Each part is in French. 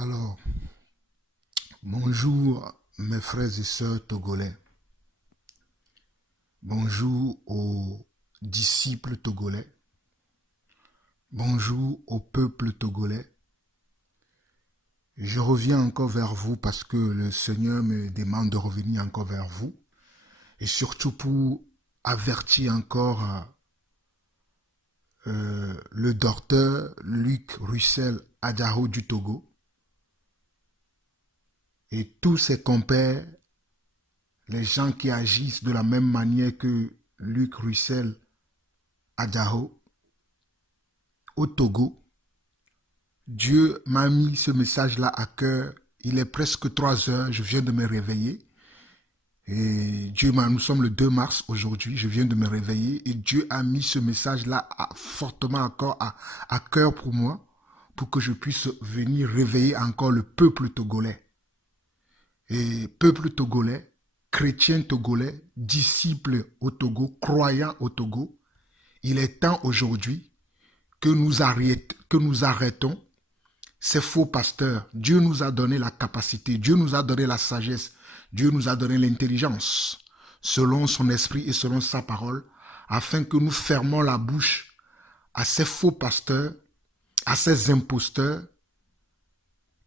Alors, bonjour mes frères et sœurs togolais. Bonjour aux disciples togolais. Bonjour au peuple togolais. Je reviens encore vers vous parce que le Seigneur me demande de revenir encore vers vous. Et surtout pour avertir encore le docteur Luc Russell Adjaro du Togo et tous ses compères, les gens qui agissent de la même manière que Luc Russell Adjaro au Togo. Dieu m'a mis ce message-là à cœur. Il est presque 3 heures, je viens de me réveiller. Et nous sommes le 2 mars aujourd'hui, je viens de me réveiller. Et Dieu a mis ce message-là fortement encore à cœur pour moi, pour que je puisse venir réveiller encore le peuple togolais. Et peuple togolais, chrétiens togolais, disciples au Togo, croyants au Togo, il est temps aujourd'hui que nous arrêtons ces faux pasteurs. Dieu nous a donné la capacité, Dieu nous a donné la sagesse, Dieu nous a donné l'intelligence, selon son esprit et selon sa parole, afin que nous fermons la bouche à ces faux pasteurs, à ces imposteurs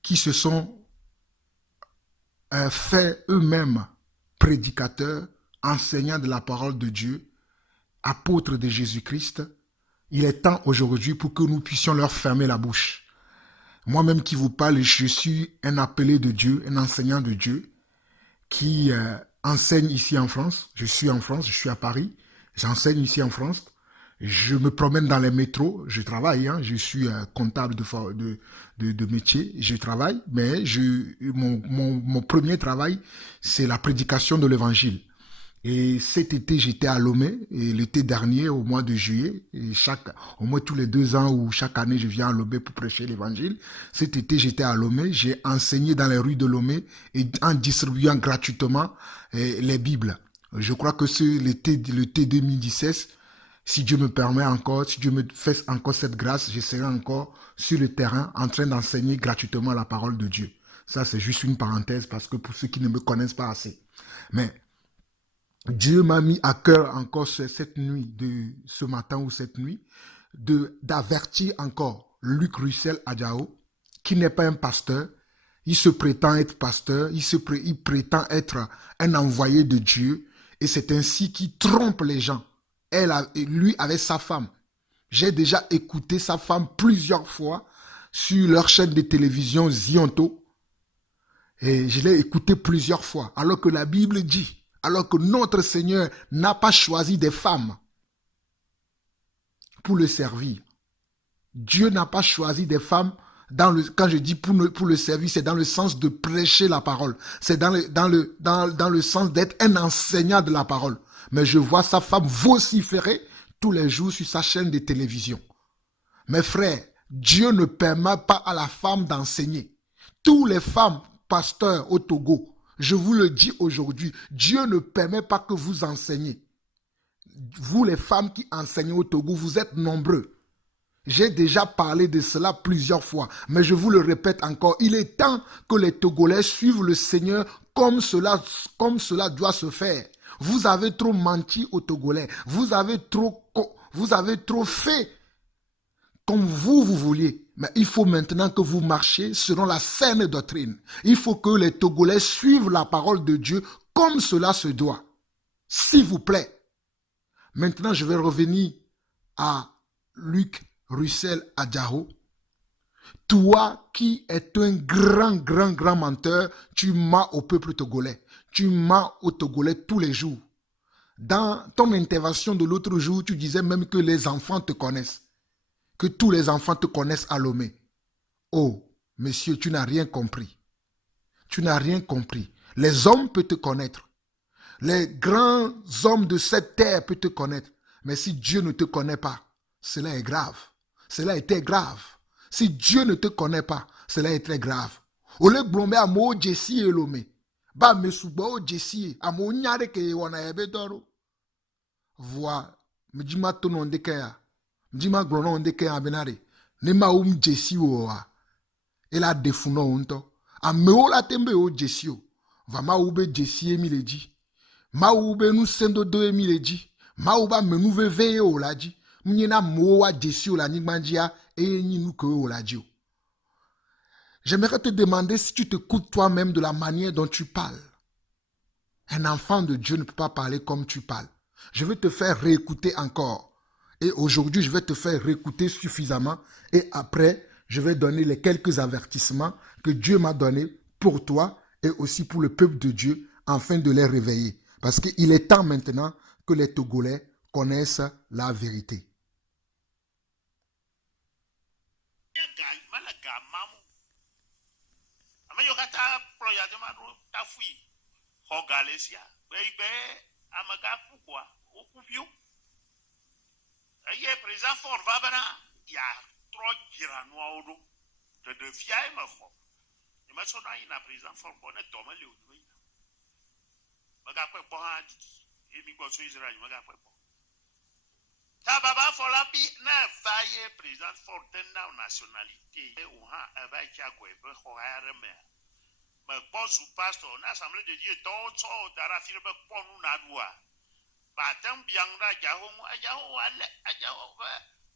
qui se sont fait eux-mêmes prédicateurs, enseignants de la parole de Dieu, apôtres de Jésus-Christ. Il est temps aujourd'hui pour que nous puissions leur fermer la bouche. Moi-même qui vous parle, je suis un appelé de Dieu, un enseignant de Dieu qui enseigne ici en France. Je suis en France, je suis à Paris, j'enseigne ici en France. Je me promène dans les métros, je travaille, je suis comptable de métier, je travaille, mais mon premier travail, c'est la prédication de l'évangile. Et cet été, j'étais à Lomé, et l'été dernier, au mois de juillet, et au moins tous les 2 ans ou chaque année, je viens à Lomé pour prêcher l'évangile. Cet été, j'étais à Lomé, j'ai enseigné dans les rues de Lomé et en distribuant gratuitement les Bibles. Je crois que c'est l'été 2017, si Dieu me permet encore, si Dieu me fait encore cette grâce, je serai encore sur le terrain en train d'enseigner gratuitement la parole de Dieu. Ça, c'est juste une parenthèse parce que pour ceux qui ne me connaissent pas assez. Mais Dieu m'a mis à cœur encore cette nuit, ce matin ou cette nuit, d'avertir encore Luc Russell Adjao, qui n'est pas un pasteur. Il se prétend être pasteur, il prétend être un envoyé de Dieu, et c'est ainsi qu'il trompe les gens. Lui avec sa femme. J'ai déjà écouté sa femme plusieurs fois sur leur chaîne de télévision Zionto, et je l'ai écouté plusieurs fois, alors que la Bible dit, alors que notre Seigneur n'a pas choisi des femmes pour le servir. Dieu n'a pas choisi des femmes, quand je dis pour le servir, c'est dans le sens de prêcher la parole. C'est dans le sens d'être un enseignant de la parole. Mais je vois sa femme vociférer tous les jours sur sa chaîne de télévision. Mes frères, Dieu ne permet pas à la femme d'enseigner. Toutes les femmes pasteurs au Togo, je vous le dis aujourd'hui, Dieu ne permet pas que vous enseignez. Vous les femmes qui enseignez au Togo, vous êtes nombreux. J'ai déjà parlé de cela plusieurs fois, mais je vous le répète encore, il est temps que les Togolais suivent le Seigneur comme cela doit se faire. Vous avez trop menti aux Togolais, vous avez trop fait comme vous vouliez. Mais il faut maintenant que vous marchiez selon la saine doctrine. Il faut que les Togolais suivent la parole de Dieu comme cela se doit. S'il vous plaît. Maintenant, je vais revenir à Luc Russell Adjaro. Toi qui es un grand menteur, tu mens au peuple togolais. Tu mens aux Togolais tous les jours. Dans ton intervention de l'autre jour, tu disais même que les enfants te connaissent. Que tous les enfants te connaissent à Lomé. Oh, monsieur, tu n'as rien compris. Tu n'as rien compris. Les hommes peuvent te connaître. Les grands hommes de cette terre peuvent te connaître. Mais si Dieu ne te connaît pas, cela est grave. Cela était grave. Si Dieu ne te connaît pas, cela est très grave. Ole glombe amo Jessie et Lomé. Ba mesubo Jessie amo nyare ke wana ebe doro. Voix, mjima tono ndeke ya. Mjima glono ndeke ya benare. Nema Jessie oa. Et la défouno onto. A meo la tembe o jesio. Va ma ube jesie mi le di. Ma ube nu sendo do mi le di. Ma uba menu veye o la di. Mnyena mo wa jesio la nigmandia e ni nu ke o la di. J'aimerais te demander si tu t'écoutes toi-même de la manière dont tu parles. Un enfant de Dieu ne peut pas parler comme tu parles. Je vais te faire réécouter encore. Et aujourd'hui, je vais te faire réécouter suffisamment. Et après, je vais donner les quelques avertissements que Dieu m'a donnés pour toi et aussi pour le peuple de Dieu afin de les réveiller. Parce qu'il est temps maintenant que les Togolais connaissent la vérité. Président Ford Vabana, il y a trop de de fier ma foi. Il m'a sonné un président Ford bonnet Thomas Léo. Maga quoi pour un dit, et mi quoi sur Israël, maga quoi pour. Tababa Folabi n'a failli président Ford dans nationalité. Ou ha avec Tiago et Behoire mer. Mais boss ou pasteur, l'assemblée de Dieu, tout d'Arafir Bekon ou Nadoua. Batam Biangra Jahon,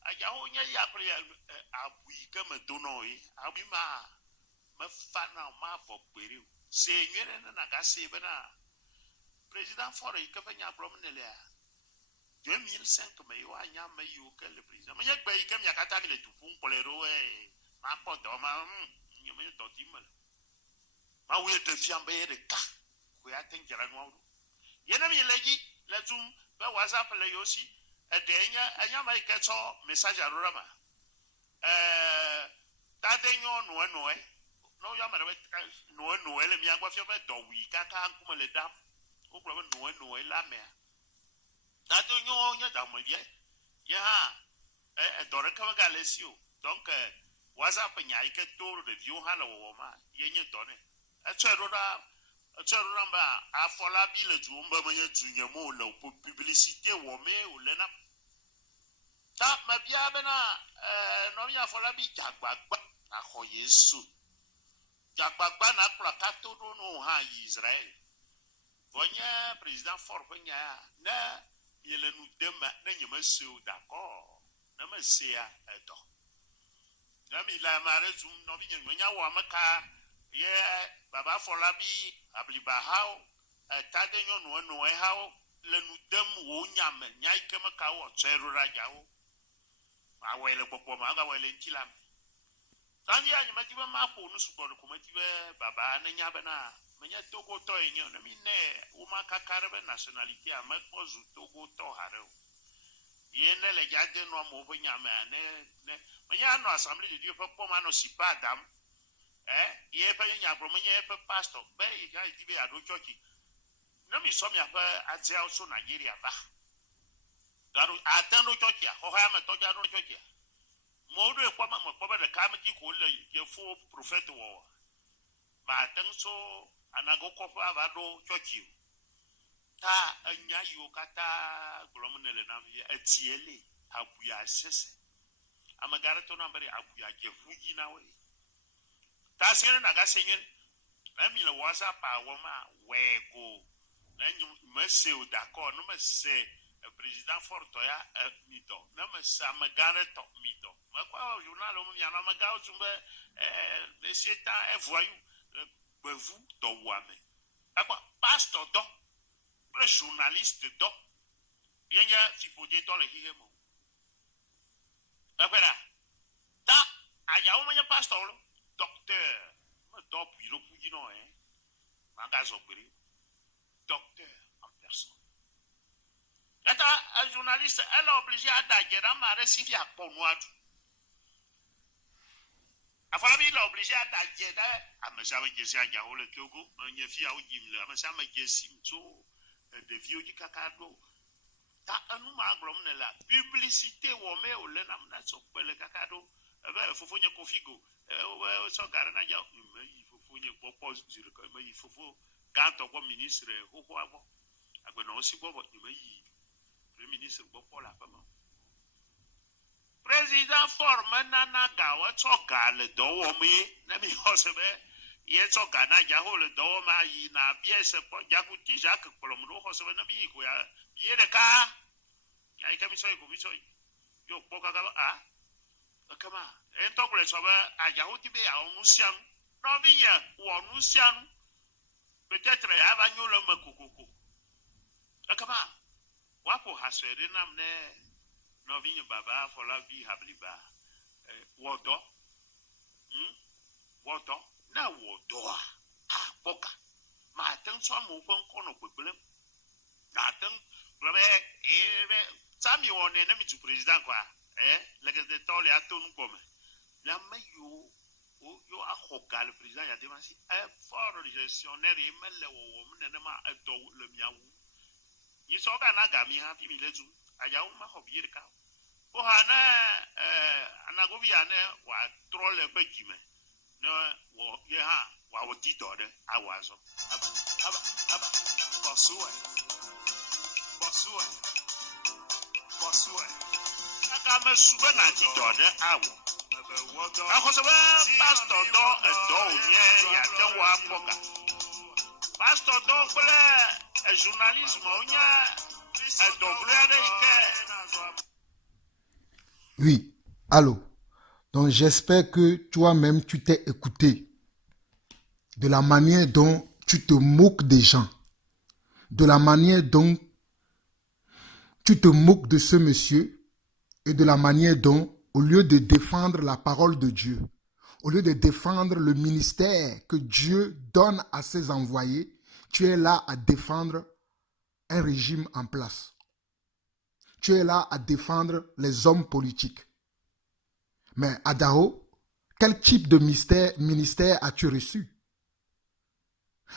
Ajaho nya appelé Abui comme Donoé, Abima, me fana ma fopéru. Seigneur n'a bena. Président Forêt, que vient promener 2005, mais il y a meilleur que le président. Mais il y a pays comme Yakata le tout pour les roues, ma pote, il y a meilleur totimal. Ma oui, de fiambé de cas, qui a été un noir. Il y a mis la zoom, WhatsApp le aussi. Enya mai ketso message arurama tadenyo no ya mara no le mi agwa fio be do wi kaka kuma le dam o pro no la me tadenyo nya da mo ye ya do re ka ga lesio donc WhatsApp nya ike to review hala wo ma ye nye do ne Achorora ba afola bi le jumba manye tunyamo la publicité wo me o lena ta mabia bena no ya afola bi jagbagba aho Yesu jagbagba na plakato do no ha Israel vonya président fort vonya na yele nu dema na nyama seu d'accord na ma sea edo na mi la mare zum no bi nyanya wo amaka ye baba Folabi abliba how tadenyo no how le nudem wo nyame nyai kema ka wo tserura jawo awele popo ma ga wele ntilam tanji anyi matiba mapo no support ko matiba baba na nya bana menya togo to enyo na mi ne o ma kakarbe nationality a ma pozu togo to hare ye ne le jade no mo bo nyame ne menya no assemblée de Dieu popo ma no sipa adam ye pa nya pro menye pa pastor be ye ga di be ado church no mi so mi apa azia so Nigeria ba garu atano church ya ho ha ma to ja no church ya mo do e kwa ma mo ba de ka ma ji ko le ye fo prophet wo ba tan so anago ko fa ba do church ta anya yo kata glomnele na ye etiele abuya sese amagara to na bari abuya je fuji na we tasiri na gasenye na mi le WhatsApp a woma weko na nyu meseu d'accord no mese président forto ya mito na mese amagare to mito makwa journal o mi ana magao tumbe c'est un voyou bevu to wame akwa pastor do le journaliste do yenya sifoje to le hihemo akwera ta aya o manya pastor lo docteur, top, il a pu dire, docteur en personne. Un journaliste, elle est obligée d'aller dans ma récit à Ponoir. Afin il est obligé d'aller à me jamais dire à Yahoo le Togo, un fille à Oudimle, à me jamais dire Simso, de vieux du cacado. T'as un nom à glomne la publicité ou mais au lenam n'a pas le cacado. Il faut faire configo. So garana ya il faut faire popo sur le il faut quand on ministre ho abo agbe no si bo le ministre bo la fama Président forme nana gawa tsoga le dowomi na mi hosebe ye tsoga na ja ho le dowoma yi na biese po jakuti jake kolomro hosebe na mi ko ya ye de ka ya ikami so ko mi so yo poka ka kama en tokule sobe aja ho tibe ya onusian no biya wo onusian peut-être ya ba nyolo makokoko kama wapo hasere namne no vinho baba fola vi habliba wodo wodo na wodo poka ma tan so mo kon kono gbegble na tan blame sami woni na mi tu president kwa lege de tole atonu gome la mayo yo a hogal president ya demasi fort gestionnaire e mele wo mne ma do le miawu yi so ka na ga mi ha fi mi lezu aja ma hobir ka o hana anagobi ane wa trole begime no wo ye ha wa wo ti do de awazo aba bosue aka me sube na ti do de awo akoso be pastor do edo onye ya te wa poka pastor do pele journalisme onye edo brere ike. Oui, allô. Donc j'espère que toi-même tu t'es écouté de la manière dont tu te moques des gens, de la manière dont tu te moques de ce monsieur et de la manière dont, au lieu de défendre la parole de Dieu, au lieu de défendre le ministère que Dieu donne à ses envoyés, tu es là à défendre un régime en place. Tu es là à défendre les hommes politiques. Mais Adao, quel type de ministère as-tu reçu?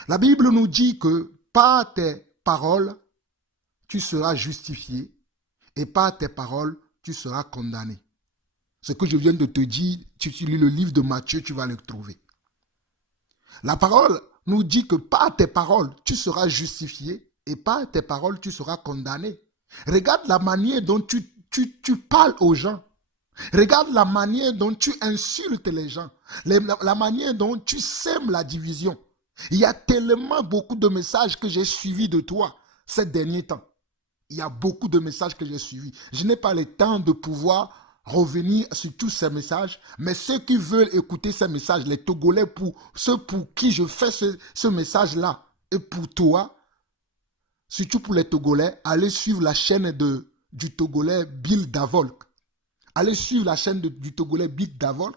La Bible nous dit que par tes paroles, tu seras justifié et par tes paroles, tu seras condamné. Ce que je viens de te dire, tu lis le livre de Matthieu, tu vas le trouver. La parole nous dit que par tes paroles, tu seras justifié et par tes paroles, tu seras condamné. Regarde la manière dont tu parles aux gens. Regarde la manière dont tu insultes les gens. La manière dont tu sèmes la division. Il y a tellement beaucoup de messages que j'ai suivis de toi ces derniers temps. Il y a beaucoup de messages que j'ai suivis. Je n'ai pas le temps de pouvoir revenir sur tous ces messages, mais ceux qui veulent écouter ces messages, les Togolais, ceux pour qui je fais ce message-là, et pour toi, surtout pour les Togolais, allez suivre la chaîne du Togolais Bill Davolk. Allez suivre la chaîne du Togolais Bill Davolk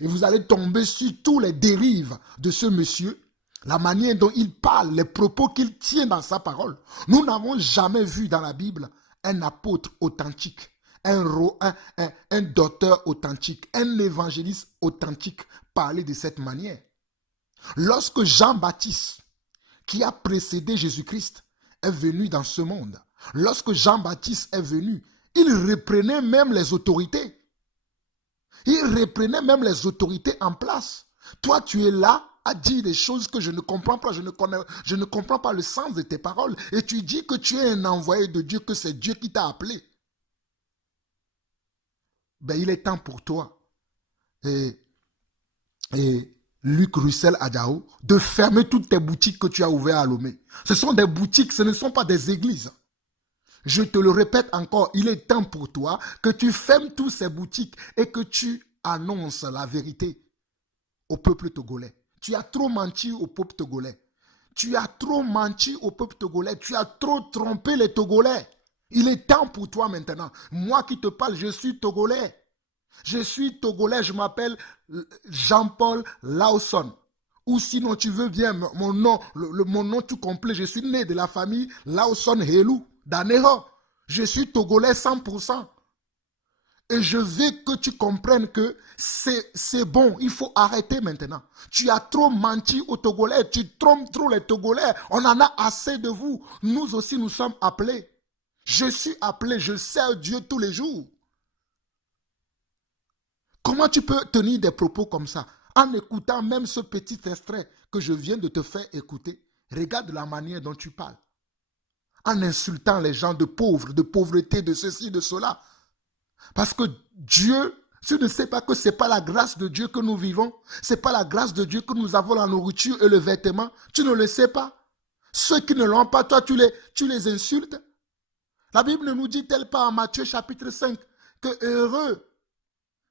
et vous allez tomber sur tous les dérives de ce monsieur, la manière dont il parle, les propos qu'il tient dans sa parole. Nous n'avons jamais vu dans la Bible un apôtre authentique, un docteur authentique, un évangéliste authentique parler de cette manière. Lorsque Jean-Baptiste, qui a précédé Jésus-Christ, est venu dans ce monde, lorsque Jean-Baptiste est venu, il reprenait même les autorités. Il reprenait même les autorités en place. Toi, tu es là à dire des choses que je ne comprends pas. Je ne comprends pas le sens de tes paroles. Et tu dis que tu es un envoyé de Dieu, que c'est Dieu qui t'a appelé. Ben, il est temps pour toi. Et Luc Russell Adao, de fermer toutes tes boutiques que tu as ouvertes à Lomé. Ce sont des boutiques, ce ne sont pas des églises. Je te le répète encore, il est temps pour toi que tu fermes toutes ces boutiques et que tu annonces la vérité au peuple togolais. Tu as trop menti au peuple togolais. Tu as trop menti au peuple togolais. Tu as trop trompé les Togolais. Il est temps pour toi maintenant. Moi qui te parle, je suis Togolais. Je suis Togolais, je m'appelle Jean-Paul Lawson. Ou sinon tu veux bien mon nom tout complet. Je suis né de la famille Lawson Helou d'Aného. Je suis Togolais 100%. Et je veux que tu comprennes que c'est bon, il faut arrêter maintenant. Tu as trop menti aux Togolais, tu trompes trop les Togolais. On en a assez de vous. Nous aussi, nous sommes appelés. Je suis appelé, je sers Dieu tous les jours. Comment tu peux tenir des propos comme ça en écoutant même ce petit extrait que je viens de te faire écouter? Regarde la manière dont tu parles. En insultant les gens de pauvres, de pauvreté, de ceci, de cela. Parce que Dieu, tu ne sais pas que ce n'est pas la grâce de Dieu que nous vivons. Ce n'est pas la grâce de Dieu que nous avons la nourriture et le vêtement. Tu ne le sais pas. Ceux qui ne l'ont pas, toi, tu les insultes. La Bible ne nous dit-elle pas en Matthieu chapitre 5 que heureux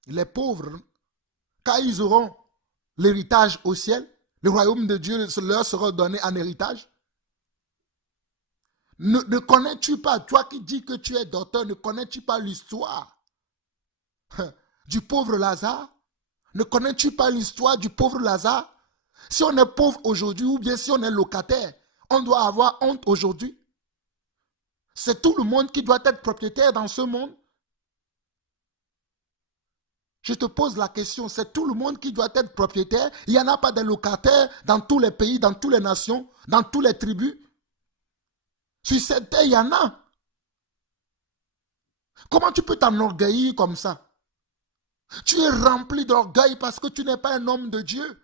les pauvres, car ils auront l'héritage au ciel, le royaume de Dieu leur sera donné en héritage. Ne connais-tu pas, toi qui dis que tu es docteur, ne connais-tu pas l'histoire du pauvre Lazare? Ne connais-tu pas l'histoire du pauvre Lazare? Si on est pauvre aujourd'hui ou bien si on est locataire, on doit avoir honte aujourd'hui. C'est tout le monde qui doit être propriétaire dans ce monde. Je te pose la question, c'est tout le monde qui doit être propriétaire? Il n'y en a pas de locataires dans tous les pays, dans toutes les nations, dans toutes les tribus? Sur cette terre, il y en a. Comment tu peux t'enorgueillir comme ça? Tu es rempli d'orgueil parce que tu n'es pas un homme de Dieu.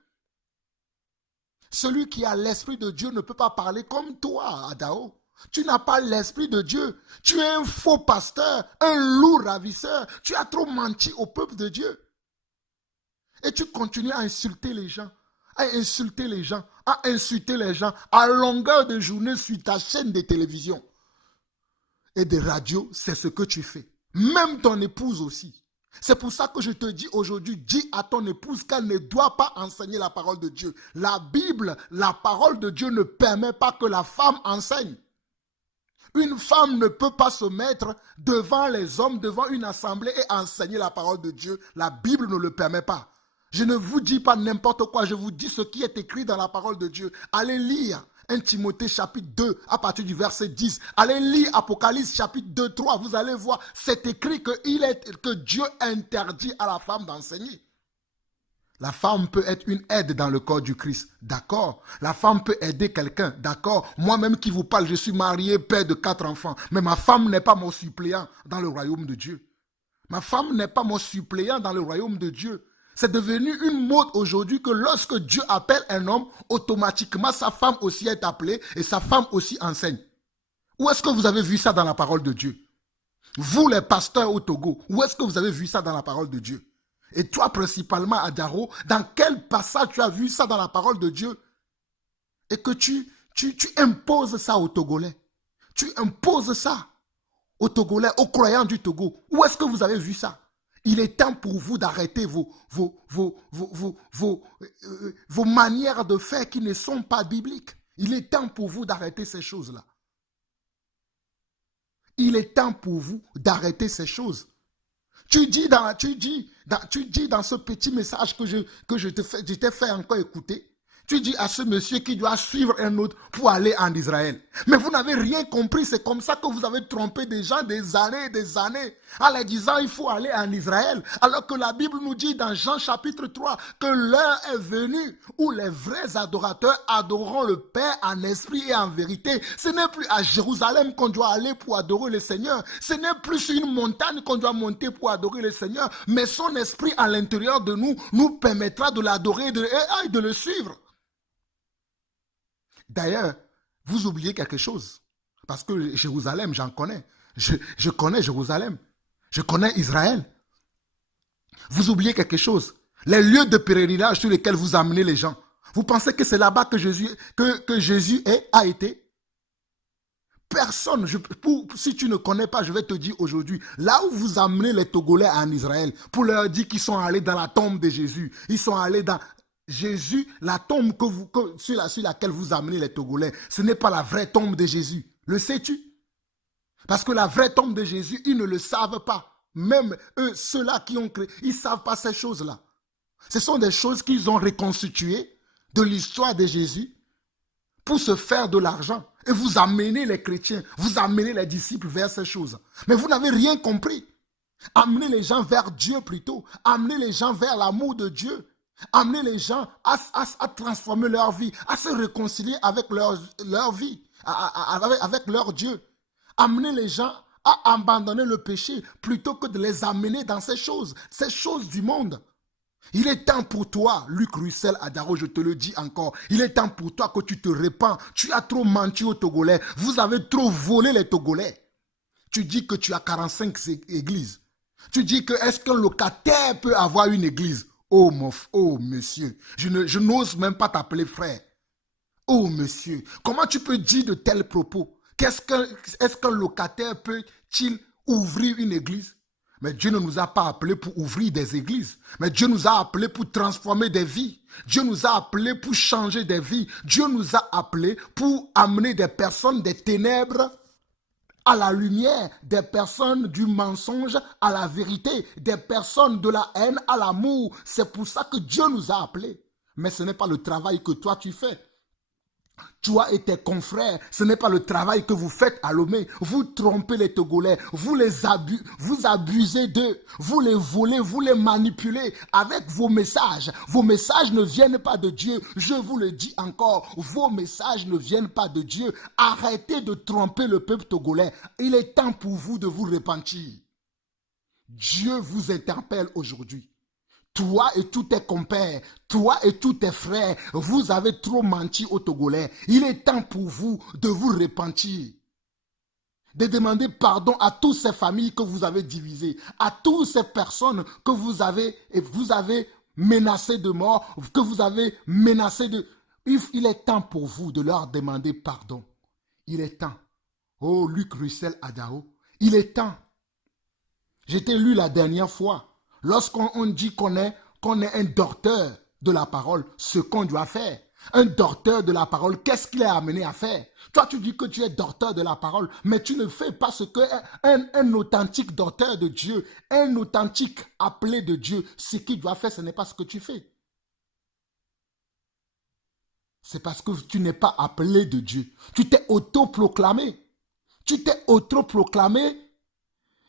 Celui qui a l'esprit de Dieu ne peut pas parler comme toi, Adao. Tu n'as pas l'esprit de Dieu. Tu es un faux pasteur, un loup ravisseur. Tu as trop menti au peuple de Dieu. Et tu continues à insulter les gens, à insulter les gens, à insulter les gens à longueur de journée sur ta chaîne de télévision et de radio. C'est ce que tu fais. Même ton épouse aussi. C'est pour ça que je te dis aujourd'hui, dis à ton épouse qu'elle ne doit pas enseigner la parole de Dieu. La Bible, la parole de Dieu ne permet pas que la femme enseigne. Une femme ne peut pas se mettre devant les hommes, devant une assemblée et enseigner la parole de Dieu. La Bible ne le permet pas. Je ne vous dis pas n'importe quoi, je vous dis ce qui est écrit dans la parole de Dieu. Allez lire 1 Timothée chapitre 2 à partir du verset 10. Allez lire Apocalypse chapitre 2, 3. Vous allez voir, c'est écrit que Dieu interdit à la femme d'enseigner. La femme peut être une aide dans le corps du Christ, d'accord. La femme peut aider quelqu'un, d'accord. Moi-même qui vous parle, je suis marié, père de 4 enfants. Mais ma femme n'est pas mon suppléant dans le royaume de Dieu. Ma femme n'est pas mon suppléant dans le royaume de Dieu. C'est devenu une mode aujourd'hui que lorsque Dieu appelle un homme, automatiquement sa femme aussi est appelée et sa femme aussi enseigne. Où est-ce que vous avez vu ça dans la parole de Dieu? Vous les pasteurs au Togo, où est-ce que vous avez vu ça dans la parole de Dieu? Et toi principalement Adjaro, dans quel passage tu as vu ça dans la parole de Dieu? Et que tu imposes ça aux Togolais. Tu imposes ça aux Togolais, aux croyants du Togo. Où est-ce que vous avez vu ça? Il est temps pour vous d'arrêter vos manières de faire qui ne sont pas bibliques. Il est temps pour vous d'arrêter ces choses-là. Il est temps pour vous d'arrêter ces choses. Tu dis dans ce petit message que je t'ai fait encore écouter, tu dis à ce monsieur qui doit suivre un autre pour aller en Israël. Mais vous n'avez rien compris, c'est comme ça que vous avez trompé des gens des années et des années, en leur disant il faut aller en Israël. Alors que la Bible nous dit dans Jean chapitre 3 que l'heure est venue où les vrais adorateurs adoreront le Père en esprit et en vérité. Ce n'est plus à Jérusalem qu'on doit aller pour adorer le Seigneur. Ce n'est plus sur une montagne qu'on doit monter pour adorer le Seigneur. Mais son esprit à l'intérieur de nous permettra de l'adorer et de le suivre. D'ailleurs, vous oubliez quelque chose. Parce que Jérusalem, j'en connais. Je connais Jérusalem. Je connais Israël. Vous oubliez quelque chose. Les lieux de pèlerinage sur lesquels vous amenez les gens. Vous pensez que c'est là-bas que Jésus a été? Personne. Si tu ne connais pas, je vais te dire aujourd'hui. Là où vous amenez les Togolais en Israël, pour leur dire qu'ils sont allés dans la tombe de Jésus. Ils sont allés dans... Jésus, la tombe sur laquelle vous amenez les Togolais, ce n'est pas la vraie tombe de Jésus. Le sais-tu? Parce que la vraie tombe de Jésus, ils ne le savent pas. Même eux, ceux-là qui ont créé, ils ne savent pas ces choses-là. Ce sont des choses qu'ils ont reconstituées de l'histoire de Jésus pour se faire de l'argent. Et vous amenez les chrétiens, vous amenez les disciples vers ces choses. Mais vous n'avez rien compris. Amenez les gens vers Dieu plutôt. Amenez les gens vers l'amour de Dieu. Amener les gens à transformer leur vie, à se réconcilier avec leur vie, avec leur Dieu. Amener les gens à abandonner le péché plutôt que de les amener dans ces choses du monde. Il est temps pour toi, Luc Russell Adjaro, je te le dis encore, il est temps pour toi que tu te répands. Tu as trop menti aux Togolais, vous avez trop volé les Togolais. Tu dis que tu as 45 églises. Tu dis que est-ce qu'un locataire peut avoir une église? Oh, oh monsieur, je n'ose même pas t'appeler frère. Oh monsieur, comment tu peux dire de tels propos? Est-ce qu'un locataire peut-il ouvrir une église? Mais Dieu ne nous a pas appelés pour ouvrir des églises. Mais Dieu nous a appelés pour transformer des vies. Dieu nous a appelés pour changer des vies. Dieu nous a appelés pour amener des personnes des ténèbres à la lumière, des personnes du mensonge à la vérité, des personnes de la haine à l'amour. C'est pour ça que Dieu nous a appelés. Mais ce n'est pas le travail que toi tu fais. Toi et tes confrères, ce n'est pas le travail que vous faites à Lomé. Vous trompez les Togolais, vous abusez d'eux, vous les volez, vous les manipulez avec vos messages. Vos messages ne viennent pas de Dieu. Je vous le dis encore, vos messages ne viennent pas de Dieu. Arrêtez de tromper le peuple togolais. Il est temps pour vous de vous repentir. Dieu vous interpelle aujourd'hui. Toi et tous tes compères, toi et tous tes frères, vous avez trop menti aux Togolais. Il est temps pour vous de vous repentir. De demander pardon à toutes ces familles que vous avez divisées, à toutes ces personnes que vous avez menacées de mort, que vous avez menacées de... Il est temps pour vous de leur demander pardon. Il est temps. Oh, Luc Russell Adao, il est temps. Je t'ai lu la dernière fois. Lorsqu'on dit qu'on est un docteur de la parole, ce qu'on doit faire. Un docteur de la parole, qu'est-ce qu'il est amené à faire? Toi, tu dis que tu es docteur de la parole, mais tu ne fais pas ce qu'un authentique docteur de Dieu, un authentique appelé de Dieu, ce qu'il doit faire, ce n'est pas ce que tu fais. C'est parce que tu n'es pas appelé de Dieu. Tu t'es autoproclamé. Tu t'es autoproclamé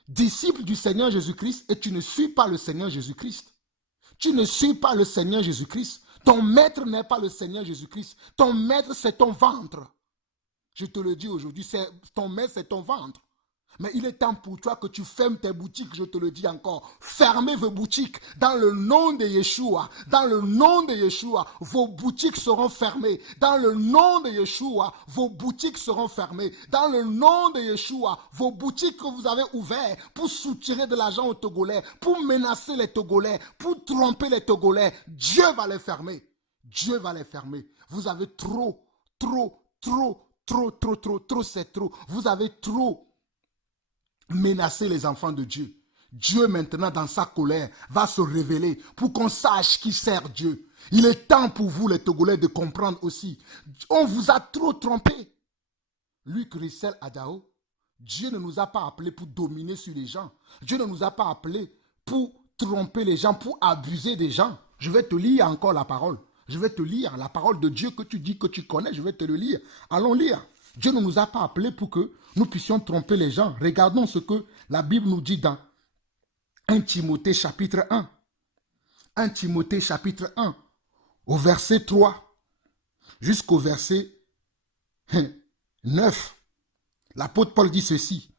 disciple du Seigneur Jésus-Christ et tu ne suis pas le Seigneur Jésus-Christ. Tu ne suis pas le Seigneur Jésus-Christ. Ton maître n'est pas le Seigneur Jésus-Christ. Ton maître, c'est ton ventre. Je te le dis aujourd'hui, ton maître, c'est ton ventre. Mais il est temps pour toi que tu fermes tes boutiques, je te le dis encore. Fermez vos boutiques dans le nom de Yeshua. Dans le nom de Yeshua, vos boutiques seront fermées. Dans le nom de Yeshua, vos boutiques seront fermées. Dans le nom de Yeshua, vos boutiques que vous avez ouvertes pour soutirer de l'argent aux Togolais, pour menacer les Togolais, pour tromper les Togolais, Dieu va les fermer. Dieu va les fermer. Vous avez trop, c'est trop. Vous avez trop menacer les enfants de Dieu. Dieu maintenant dans sa colère va se révéler pour qu'on sache qui sert Dieu. Il est temps pour vous les Togolais de comprendre aussi. On vous a trop trompé. Luc Russell Adao, Dieu ne nous a pas appelés pour dominer sur les gens. Dieu ne nous a pas appelés pour tromper les gens, pour abuser des gens. Je vais te lire encore la parole. Je vais te lire la parole de Dieu que tu dis que tu connais. Je vais te le lire. Allons lire. Dieu ne nous a pas appelés pour que nous puissions tromper les gens. Regardons ce que la Bible nous dit dans 1 Timothée chapitre 1. 1 Timothée chapitre 1, au verset 3 jusqu'au verset 9. L'apôtre Paul dit ceci.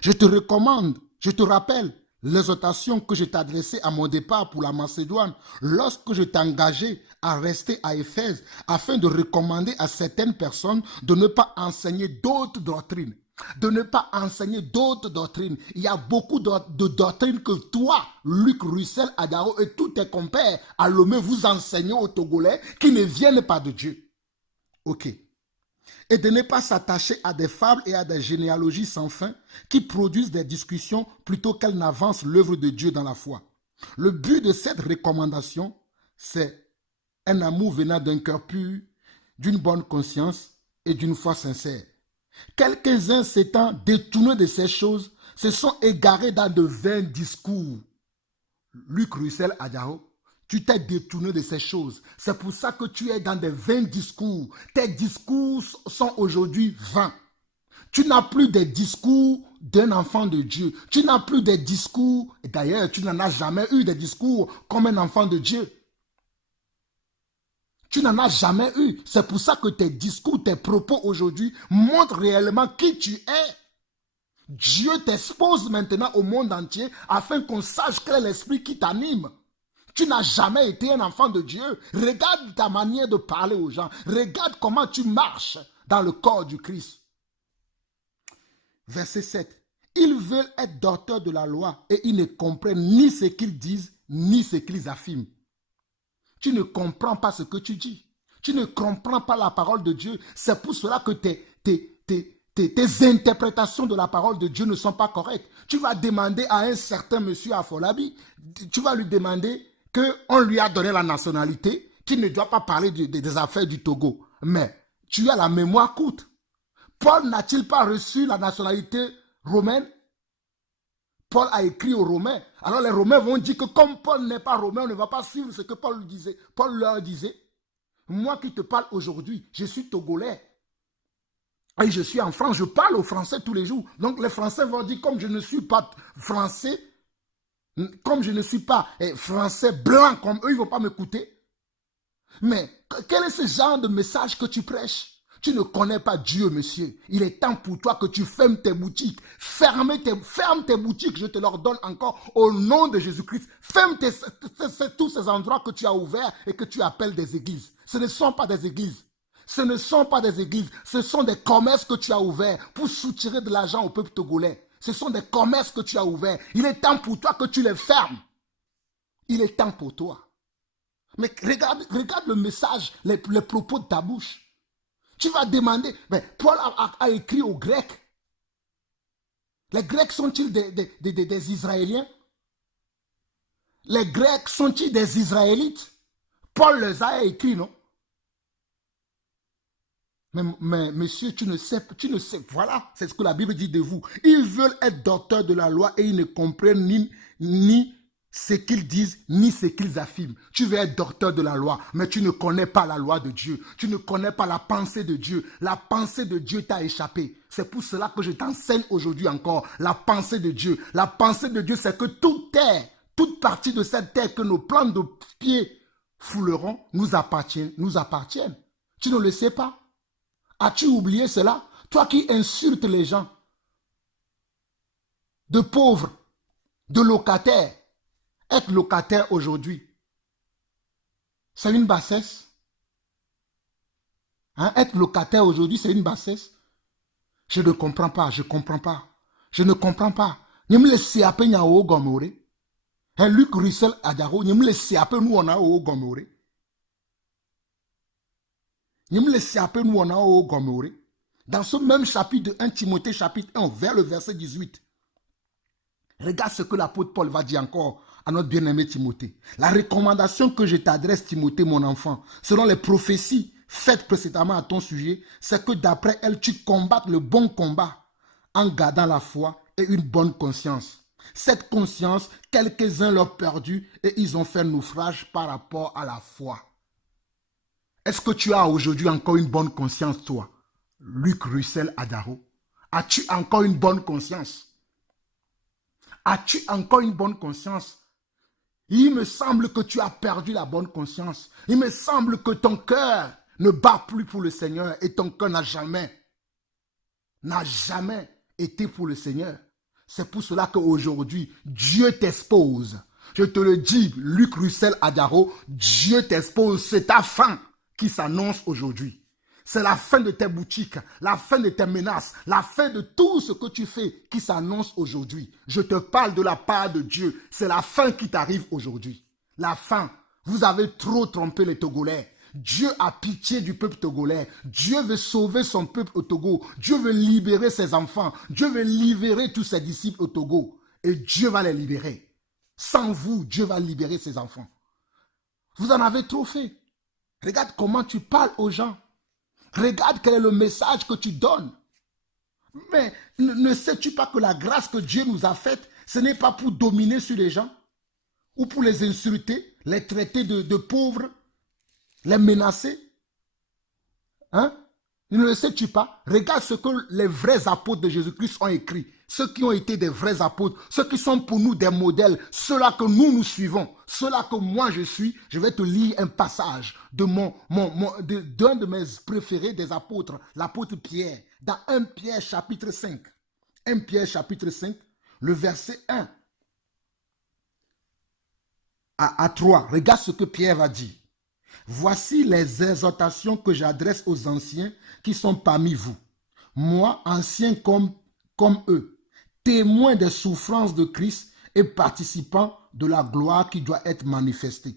Je te recommande, je te rappelle l'exhortation que je t'adressais à mon départ pour la Macédoine lorsque je t'ai engagé à rester à Éphèse afin de recommander à certaines personnes de ne pas enseigner d'autres doctrines. De ne pas enseigner d'autres doctrines. Il y a beaucoup de doctrines que toi, Luc Russell Adao et tous tes compères à Lomé vous enseignez aux Togolais qui ne viennent pas de Dieu. Ok. Et de ne pas s'attacher à des fables et à des généalogies sans fin qui produisent des discussions plutôt qu'elles n'avancent l'œuvre de Dieu dans la foi. Le but de cette recommandation, c'est un amour venant d'un cœur pur, d'une bonne conscience et d'une foi sincère. Quelques-uns s'étant détournés de ces choses se sont égarés dans de vains discours. Luc Russell Adao, tu t'es détourné de ces choses. C'est pour ça que tu es dans des vains discours. Tes discours sont aujourd'hui vains. Tu n'as plus des discours d'un enfant de Dieu. Tu n'as plus des discours, et d'ailleurs tu n'en as jamais eu des discours comme un enfant de Dieu. Tu n'en as jamais eu. C'est pour ça que tes discours, tes propos aujourd'hui montrent réellement qui tu es. Dieu t'expose maintenant au monde entier afin qu'on sache quel est l'esprit qui t'anime. Tu n'as jamais été un enfant de Dieu. Regarde ta manière de parler aux gens. Regarde comment tu marches dans le corps du Christ. Verset 7. Ils veulent être docteurs de la loi et ils ne comprennent ni ce qu'ils disent, ni ce qu'ils affirment. Tu ne comprends pas ce que tu dis. Tu ne comprends pas la parole de Dieu. C'est pour cela que tes interprétations de la parole de Dieu ne sont pas correctes. Tu vas demander à un certain monsieur Afolabi, tu vas lui demander qu'on lui a donné la nationalité, qu'il ne doit pas parler des affaires du Togo. Mais tu as la mémoire courte. Paul n'a-t-il pas reçu la nationalité romaine? Paul a écrit aux Romains. Alors les Romains vont dire que comme Paul n'est pas romain, on ne va pas suivre ce que Paul disait. Paul leur disait, moi qui te parle aujourd'hui, je suis togolais. Et je suis en France, je parle aux Français tous les jours. Donc les Français vont dire, comme je ne suis pas français, comme je ne suis pas français blanc comme eux, ils ne vont pas m'écouter. Mais quel est ce genre de message que tu prêches? Tu ne connais pas Dieu, monsieur. Il est temps pour toi que tu fermes tes boutiques. Ferme tes boutiques, je te l'ordonne encore au nom de Jésus-Christ. Ferme tous ces endroits que tu as ouverts et que tu appelles des églises. Ce ne sont pas des églises. Ce ne sont pas des églises. Ce sont des commerces que tu as ouverts pour soutirer de l'argent au peuple togolais. Ce sont des commerces que tu as ouverts. Il est temps pour toi que tu les fermes. Il est temps pour toi. Mais regarde le message, les propos de ta bouche. Tu vas demander, mais Paul a écrit aux Grecs. Les Grecs sont-ils des Israéliens? Les Grecs sont-ils des Israélites? Paul les a écrits, non? Mais monsieur, tu ne sais, voilà, c'est ce que la Bible dit de vous. Ils veulent être docteurs de la loi et ils ne comprennent ni ce qu'ils disent, ni ce qu'ils affirment. Tu veux être docteur de la loi, mais tu ne connais pas la loi de Dieu. Tu ne connais pas la pensée de Dieu. La pensée de Dieu t'a échappé. C'est pour cela que je t'enseigne aujourd'hui encore la pensée de Dieu. La pensée de Dieu, c'est que toute terre, toute partie de cette terre que nos plantes de pied fouleront, nous appartiennent. Tu ne le sais pas? As-tu oublié cela? Toi qui insultes les gens, de pauvres, de locataires. Être locataire aujourd'hui, c'est une bassesse. Hein? Être locataire aujourd'hui, c'est une bassesse. Je ne comprends pas, je ne comprends pas. Je ne comprends pas. Nous me laissez appeler Nyao Gomore. Luc Russell Adjaro, nous me laissez appeler nous on a au Gomore. Nous me laissez appeler nous on a au Gomore. Dans ce même chapitre de 1 Timothée chapitre 1, vers le verset 18. Regarde ce que l'apôtre Paul va dire encore à notre bien-aimé Timothée. La recommandation que je t'adresse, Timothée, mon enfant, selon les prophéties faites précédemment à ton sujet, c'est que d'après elles, tu combattes le bon combat en gardant la foi et une bonne conscience. Cette conscience, quelques-uns l'ont perdue et ils ont fait naufrage par rapport à la foi. Est-ce que tu as aujourd'hui encore une bonne conscience, toi, Luc Russell Adjaro? As-tu encore une bonne conscience? As-tu encore une bonne conscience? Il me semble que tu as perdu la bonne conscience. Il me semble que ton cœur ne bat plus pour le Seigneur et ton cœur n'a jamais été pour le Seigneur. C'est pour cela qu'aujourd'hui, Dieu t'expose. Je te le dis, Luc Russell Adjaro, Dieu t'expose. C'est ta fin qui s'annonce aujourd'hui. C'est la fin de tes boutiques, la fin de tes menaces, la fin de tout ce que tu fais qui s'annonce aujourd'hui. Je te parle de la part de Dieu. C'est la fin qui t'arrive aujourd'hui. La fin. Vous avez trop trompé les Togolais. Dieu a pitié du peuple togolais. Dieu veut sauver son peuple au Togo. Dieu veut libérer ses enfants. Dieu veut libérer tous ses disciples au Togo. Et Dieu va les libérer. Sans vous, Dieu va libérer ses enfants. Vous en avez trop fait. Regarde comment tu parles aux gens. Regarde quel est le message que tu donnes. Mais ne sais-tu pas que la grâce que Dieu nous a faite, ce n'est pas pour dominer sur les gens ou pour les insulter, les traiter de pauvres, les menacer? Hein? Ne le sais-tu pas? Regarde ce que les vrais apôtres de Jésus-Christ ont écrit. Ceux qui ont été des vrais apôtres, ceux qui sont pour nous des modèles, ceux-là que nous suivons, ceux-là que moi je suis. Je vais te lire un passage d'un de mes préférés des apôtres, l'apôtre Pierre, dans 1 Pierre chapitre 5. 1 Pierre chapitre 5, le verset 1 à 3. Regarde ce que Pierre va dire. Voici les exhortations que j'adresse aux anciens qui sont parmi vous. Moi, ancien comme eux, témoin des souffrances de Christ et participant de la gloire qui doit être manifestée.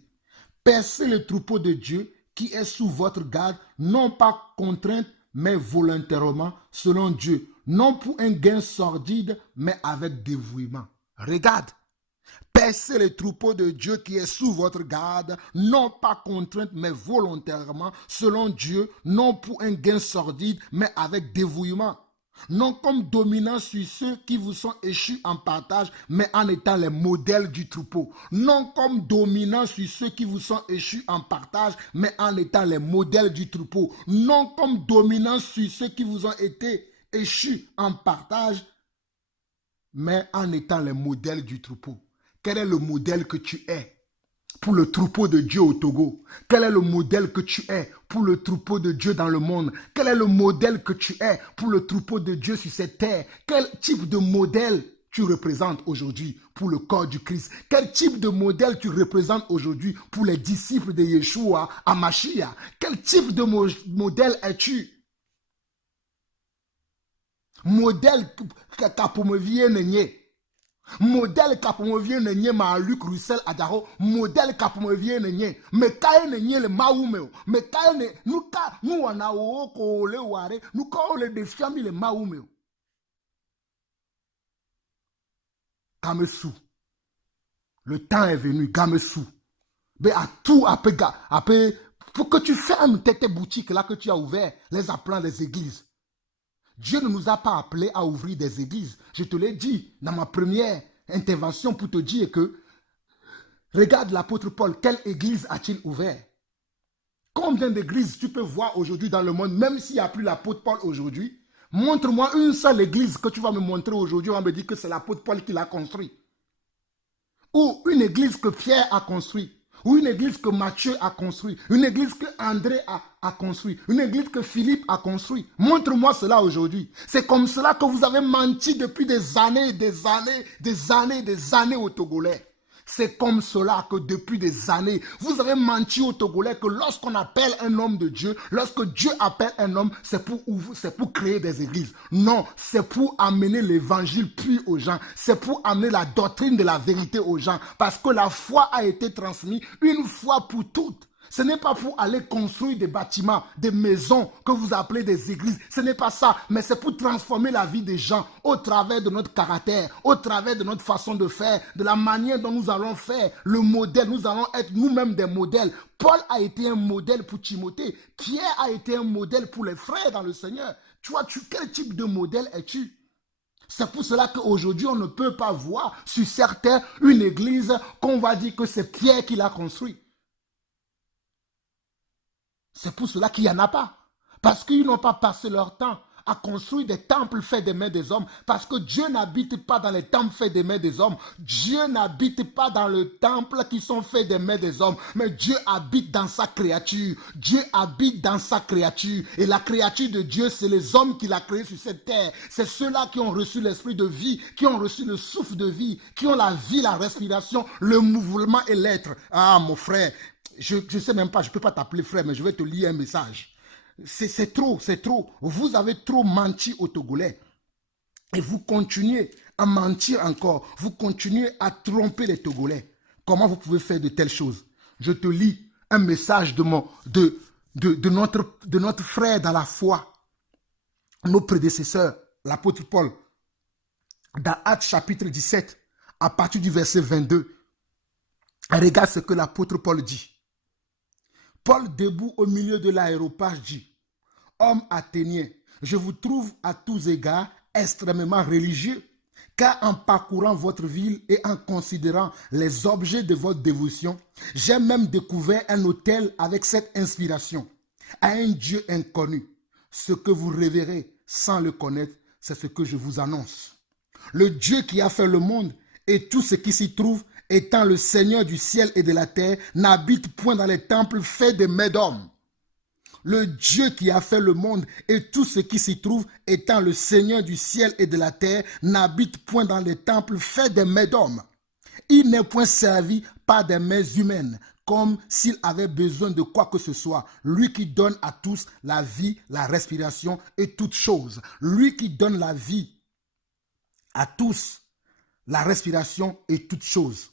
Percez le troupeau de Dieu qui est sous votre garde, non pas contrainte, mais volontairement, selon Dieu, non pour un gain sordide, mais avec dévouement. Regarde, percez le troupeau de Dieu qui est sous votre garde, non pas contrainte, mais volontairement, selon Dieu, non pour un gain sordide, mais avec dévouement. Non comme dominant sur ceux qui vous sont échus en partage, mais en étant les modèles du troupeau. Non comme dominant sur ceux qui vous sont échus en partage, mais en étant les modèles du troupeau. Non comme dominant sur ceux qui vous ont été échus en partage, mais en étant les modèles du troupeau. Quel est le modèle que tu es pour le troupeau de Dieu au Togo? Quel est le modèle que tu es pour le troupeau de Dieu dans le monde? Quel est le modèle que tu es pour le troupeau de Dieu sur cette terre? Quel type de modèle tu représentes aujourd'hui pour le corps du Christ? Quel type de modèle tu représentes aujourd'hui pour les disciples de Yeshua à Mashiach? Quel type de modèle es-tu? Modèle Kapomovie Nenye. Modèle Kapomovie Nenye Maluc Russell Adaro. Modèle Kapomovie Nenye. Mais kaye Nenye le Maoumeo. Mais kaye ne. Nous on a oko le ware. Nous quand le défiami le Maoumeo. Gamesou. Le temps est venu. Gamesou. Mais à tout, pour que tu fermes tes boutiques là que tu as ouvert, les appelants des églises. Dieu ne nous a pas appelés à ouvrir des églises. Je te l'ai dit dans ma première intervention pour te dire que regarde l'apôtre Paul, quelle église a-t-il ouvert? Combien d'églises tu peux voir aujourd'hui dans le monde, même s'il n'y a plus l'apôtre Paul aujourd'hui? Montre-moi une seule église que tu vas me montrer aujourd'hui, on va me dire que c'est l'apôtre Paul qui l'a construit. Ou une église que Pierre a construite. Ou une église que Matthieu a construit, une église que André a construit, une église que Philippe a construit. Montre-moi cela aujourd'hui. C'est comme cela que vous avez menti depuis des années aux Togolais. C'est comme cela que depuis des années, vous avez menti aux Togolais que lorsqu'on appelle un homme de Dieu, lorsque Dieu appelle un homme, c'est pour créer des églises. Non, c'est pour amener l'évangile pur aux gens. C'est pour amener la doctrine de la vérité aux gens. Parce que la foi a été transmise une fois pour toutes. Ce n'est pas pour aller construire des bâtiments, des maisons que vous appelez des églises. Ce n'est pas ça, mais c'est pour transformer la vie des gens au travers de notre caractère, au travers de notre façon de faire, de la manière dont nous allons faire le modèle. Nous allons être nous-mêmes des modèles. Paul a été un modèle pour Timothée. Pierre a été un modèle pour les frères dans le Seigneur. Quel type de modèle es-tu? C'est pour cela qu'aujourd'hui, on ne peut pas voir sur certains une église qu'on va dire que c'est Pierre qui l'a construite. C'est pour cela qu'il n'y en a pas. Parce qu'ils n'ont pas passé leur temps à construire des temples faits des mains des hommes. Parce que Dieu n'habite pas dans les temples faits des mains des hommes. Dieu n'habite pas dans les temples qui sont faits des mains des hommes. Mais Dieu habite dans sa créature. Dieu habite dans sa créature. Et la créature de Dieu, c'est les hommes qu'il a créés sur cette terre. C'est ceux-là qui ont reçu l'esprit de vie, qui ont reçu le souffle de vie, qui ont la vie, la respiration, le mouvement et l'être. Ah, mon frère. Je ne sais même pas, je ne peux pas t'appeler frère, mais je vais te lire un message. C'est trop, c'est trop. Vous avez trop menti aux Togolais. Et vous continuez à mentir encore. Vous continuez à tromper les Togolais. Comment vous pouvez faire de telles choses? Je te lis un message de notre frère dans la foi. Nos prédécesseurs, l'apôtre Paul. Dans Actes chapitre 17, à partir du verset 22. Regarde ce que l'apôtre Paul dit. Paul, debout au milieu de l'aéropage, dit: Hommes athéniens, je vous trouve à tous égards extrêmement religieux, car en parcourant votre ville et en considérant les objets de votre dévotion, j'ai même découvert un autel avec cette inspiration: à un Dieu inconnu. Ce que vous révérez sans le connaître, c'est ce que je vous annonce. Le Dieu qui a fait le monde et tout ce qui s'y trouve, étant le Seigneur du ciel et de la terre, n'habite point dans les temples faits des mains d'hommes. Le Dieu qui a fait le monde et tout ce qui s'y trouve, étant le Seigneur du ciel et de la terre, n'habite point dans les temples faits des mains d'hommes. Il n'est point servi par des mains humaines, comme s'il avait besoin de quoi que ce soit. Lui qui donne à tous la vie, la respiration et toutes choses. Lui qui donne la vie à tous la respiration et toutes choses.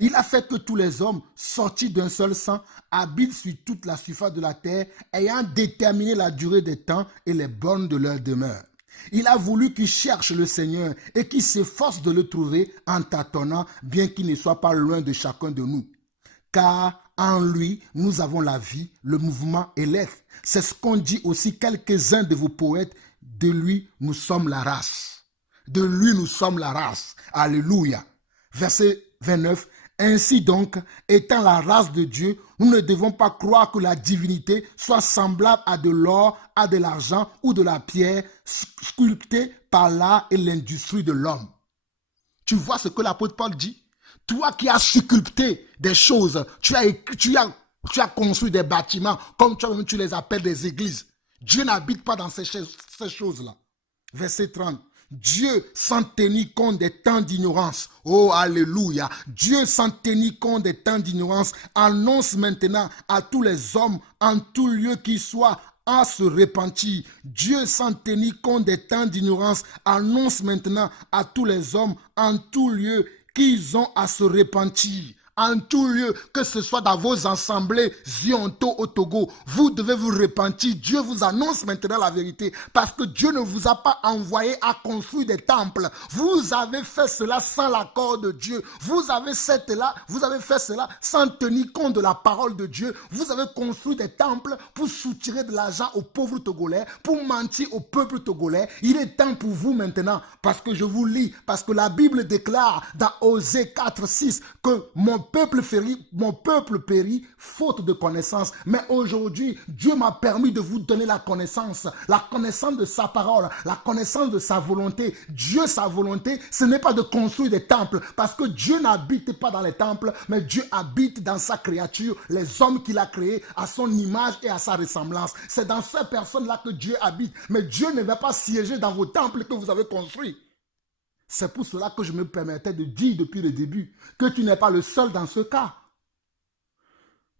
Il a fait que tous les hommes, sortis d'un seul sang, habitent sur toute la surface de la terre, ayant déterminé la durée des temps et les bornes de leur demeure. Il a voulu qu'ils cherchent le Seigneur et qu'ils s'efforcent de le trouver en tâtonnant, bien qu'il ne soit pas loin de chacun de nous. Car en lui, nous avons la vie, le mouvement et l'être. C'est ce qu'ont dit aussi quelques-uns de vos poètes. De lui, nous sommes la race. De lui, nous sommes la race. Alléluia. Verset 29. Ainsi donc, étant la race de Dieu, nous ne devons pas croire que la divinité soit semblable à de l'or, à de l'argent ou de la pierre sculptée par l'art et l'industrie de l'homme. Tu vois ce que l'apôtre Paul dit? Toi qui as sculpté des choses, tu as construit des bâtiments, comme toi-même tu les appelles des églises. Dieu n'habite pas dans ces choses-là. Verset 30. Dieu, sans tenir compte des temps d'ignorance, oh alléluia, Dieu sans tenir compte des temps d'ignorance, annonce maintenant à tous les hommes en tout lieu qu'ils soient à se repentir. Dieu sans tenir compte des temps d'ignorance, annonce maintenant à tous les hommes en tout lieu qu'ils ont à se repentir. En tout lieu, que ce soit dans vos assemblées, Zionto au Togo, vous devez vous repentir. Dieu vous annonce maintenant la vérité parce que Dieu ne vous a pas envoyé à construire des temples. Vous avez fait cela sans l'accord de Dieu. Vous avez fait cela sans tenir compte de la parole de Dieu. Vous avez construit des temples pour soutirer de l'argent aux pauvres Togolais, pour mentir au peuple togolais. Il est temps pour vous maintenant, parce que je vous lis, parce que la Bible déclare dans Osée 4:6 que mon peuple périt faute de connaissance. Mais aujourd'hui, Dieu m'a permis de vous donner la connaissance de sa parole, la connaissance de sa volonté. Dieu, sa volonté, ce n'est pas de construire des temples, parce que Dieu n'habite pas dans les temples, mais Dieu habite dans sa créature, les hommes qu'il a créés à son image et à sa ressemblance. C'est dans ces personnes-là que Dieu habite. Mais Dieu ne va pas siéger dans vos temples que vous avez construits. C'est pour cela que je me permettais de dire depuis le début que tu n'es pas le seul dans ce cas.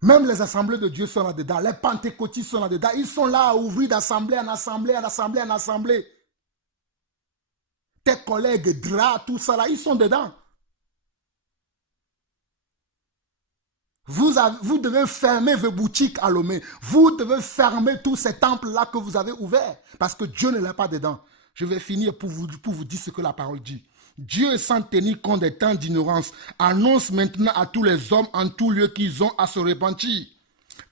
Même les assemblées de Dieu sont là-dedans. Les pentecôtistes sont là-dedans. Ils sont là à ouvrir d'assemblée en assemblée, en assemblée, en assemblée. Tes collègues, draps, tout ça là, ils sont dedans. Vous devez fermer vos boutiques à Lomé. Vous devez fermer tous ces temples-là que vous avez ouverts. Parce que Dieu ne l'est pas dedans. Je vais finir pour vous dire ce que la parole dit. Dieu, sans tenir compte des temps d'ignorance, annonce maintenant à tous les hommes en tout lieu qu'ils ont à se repentir.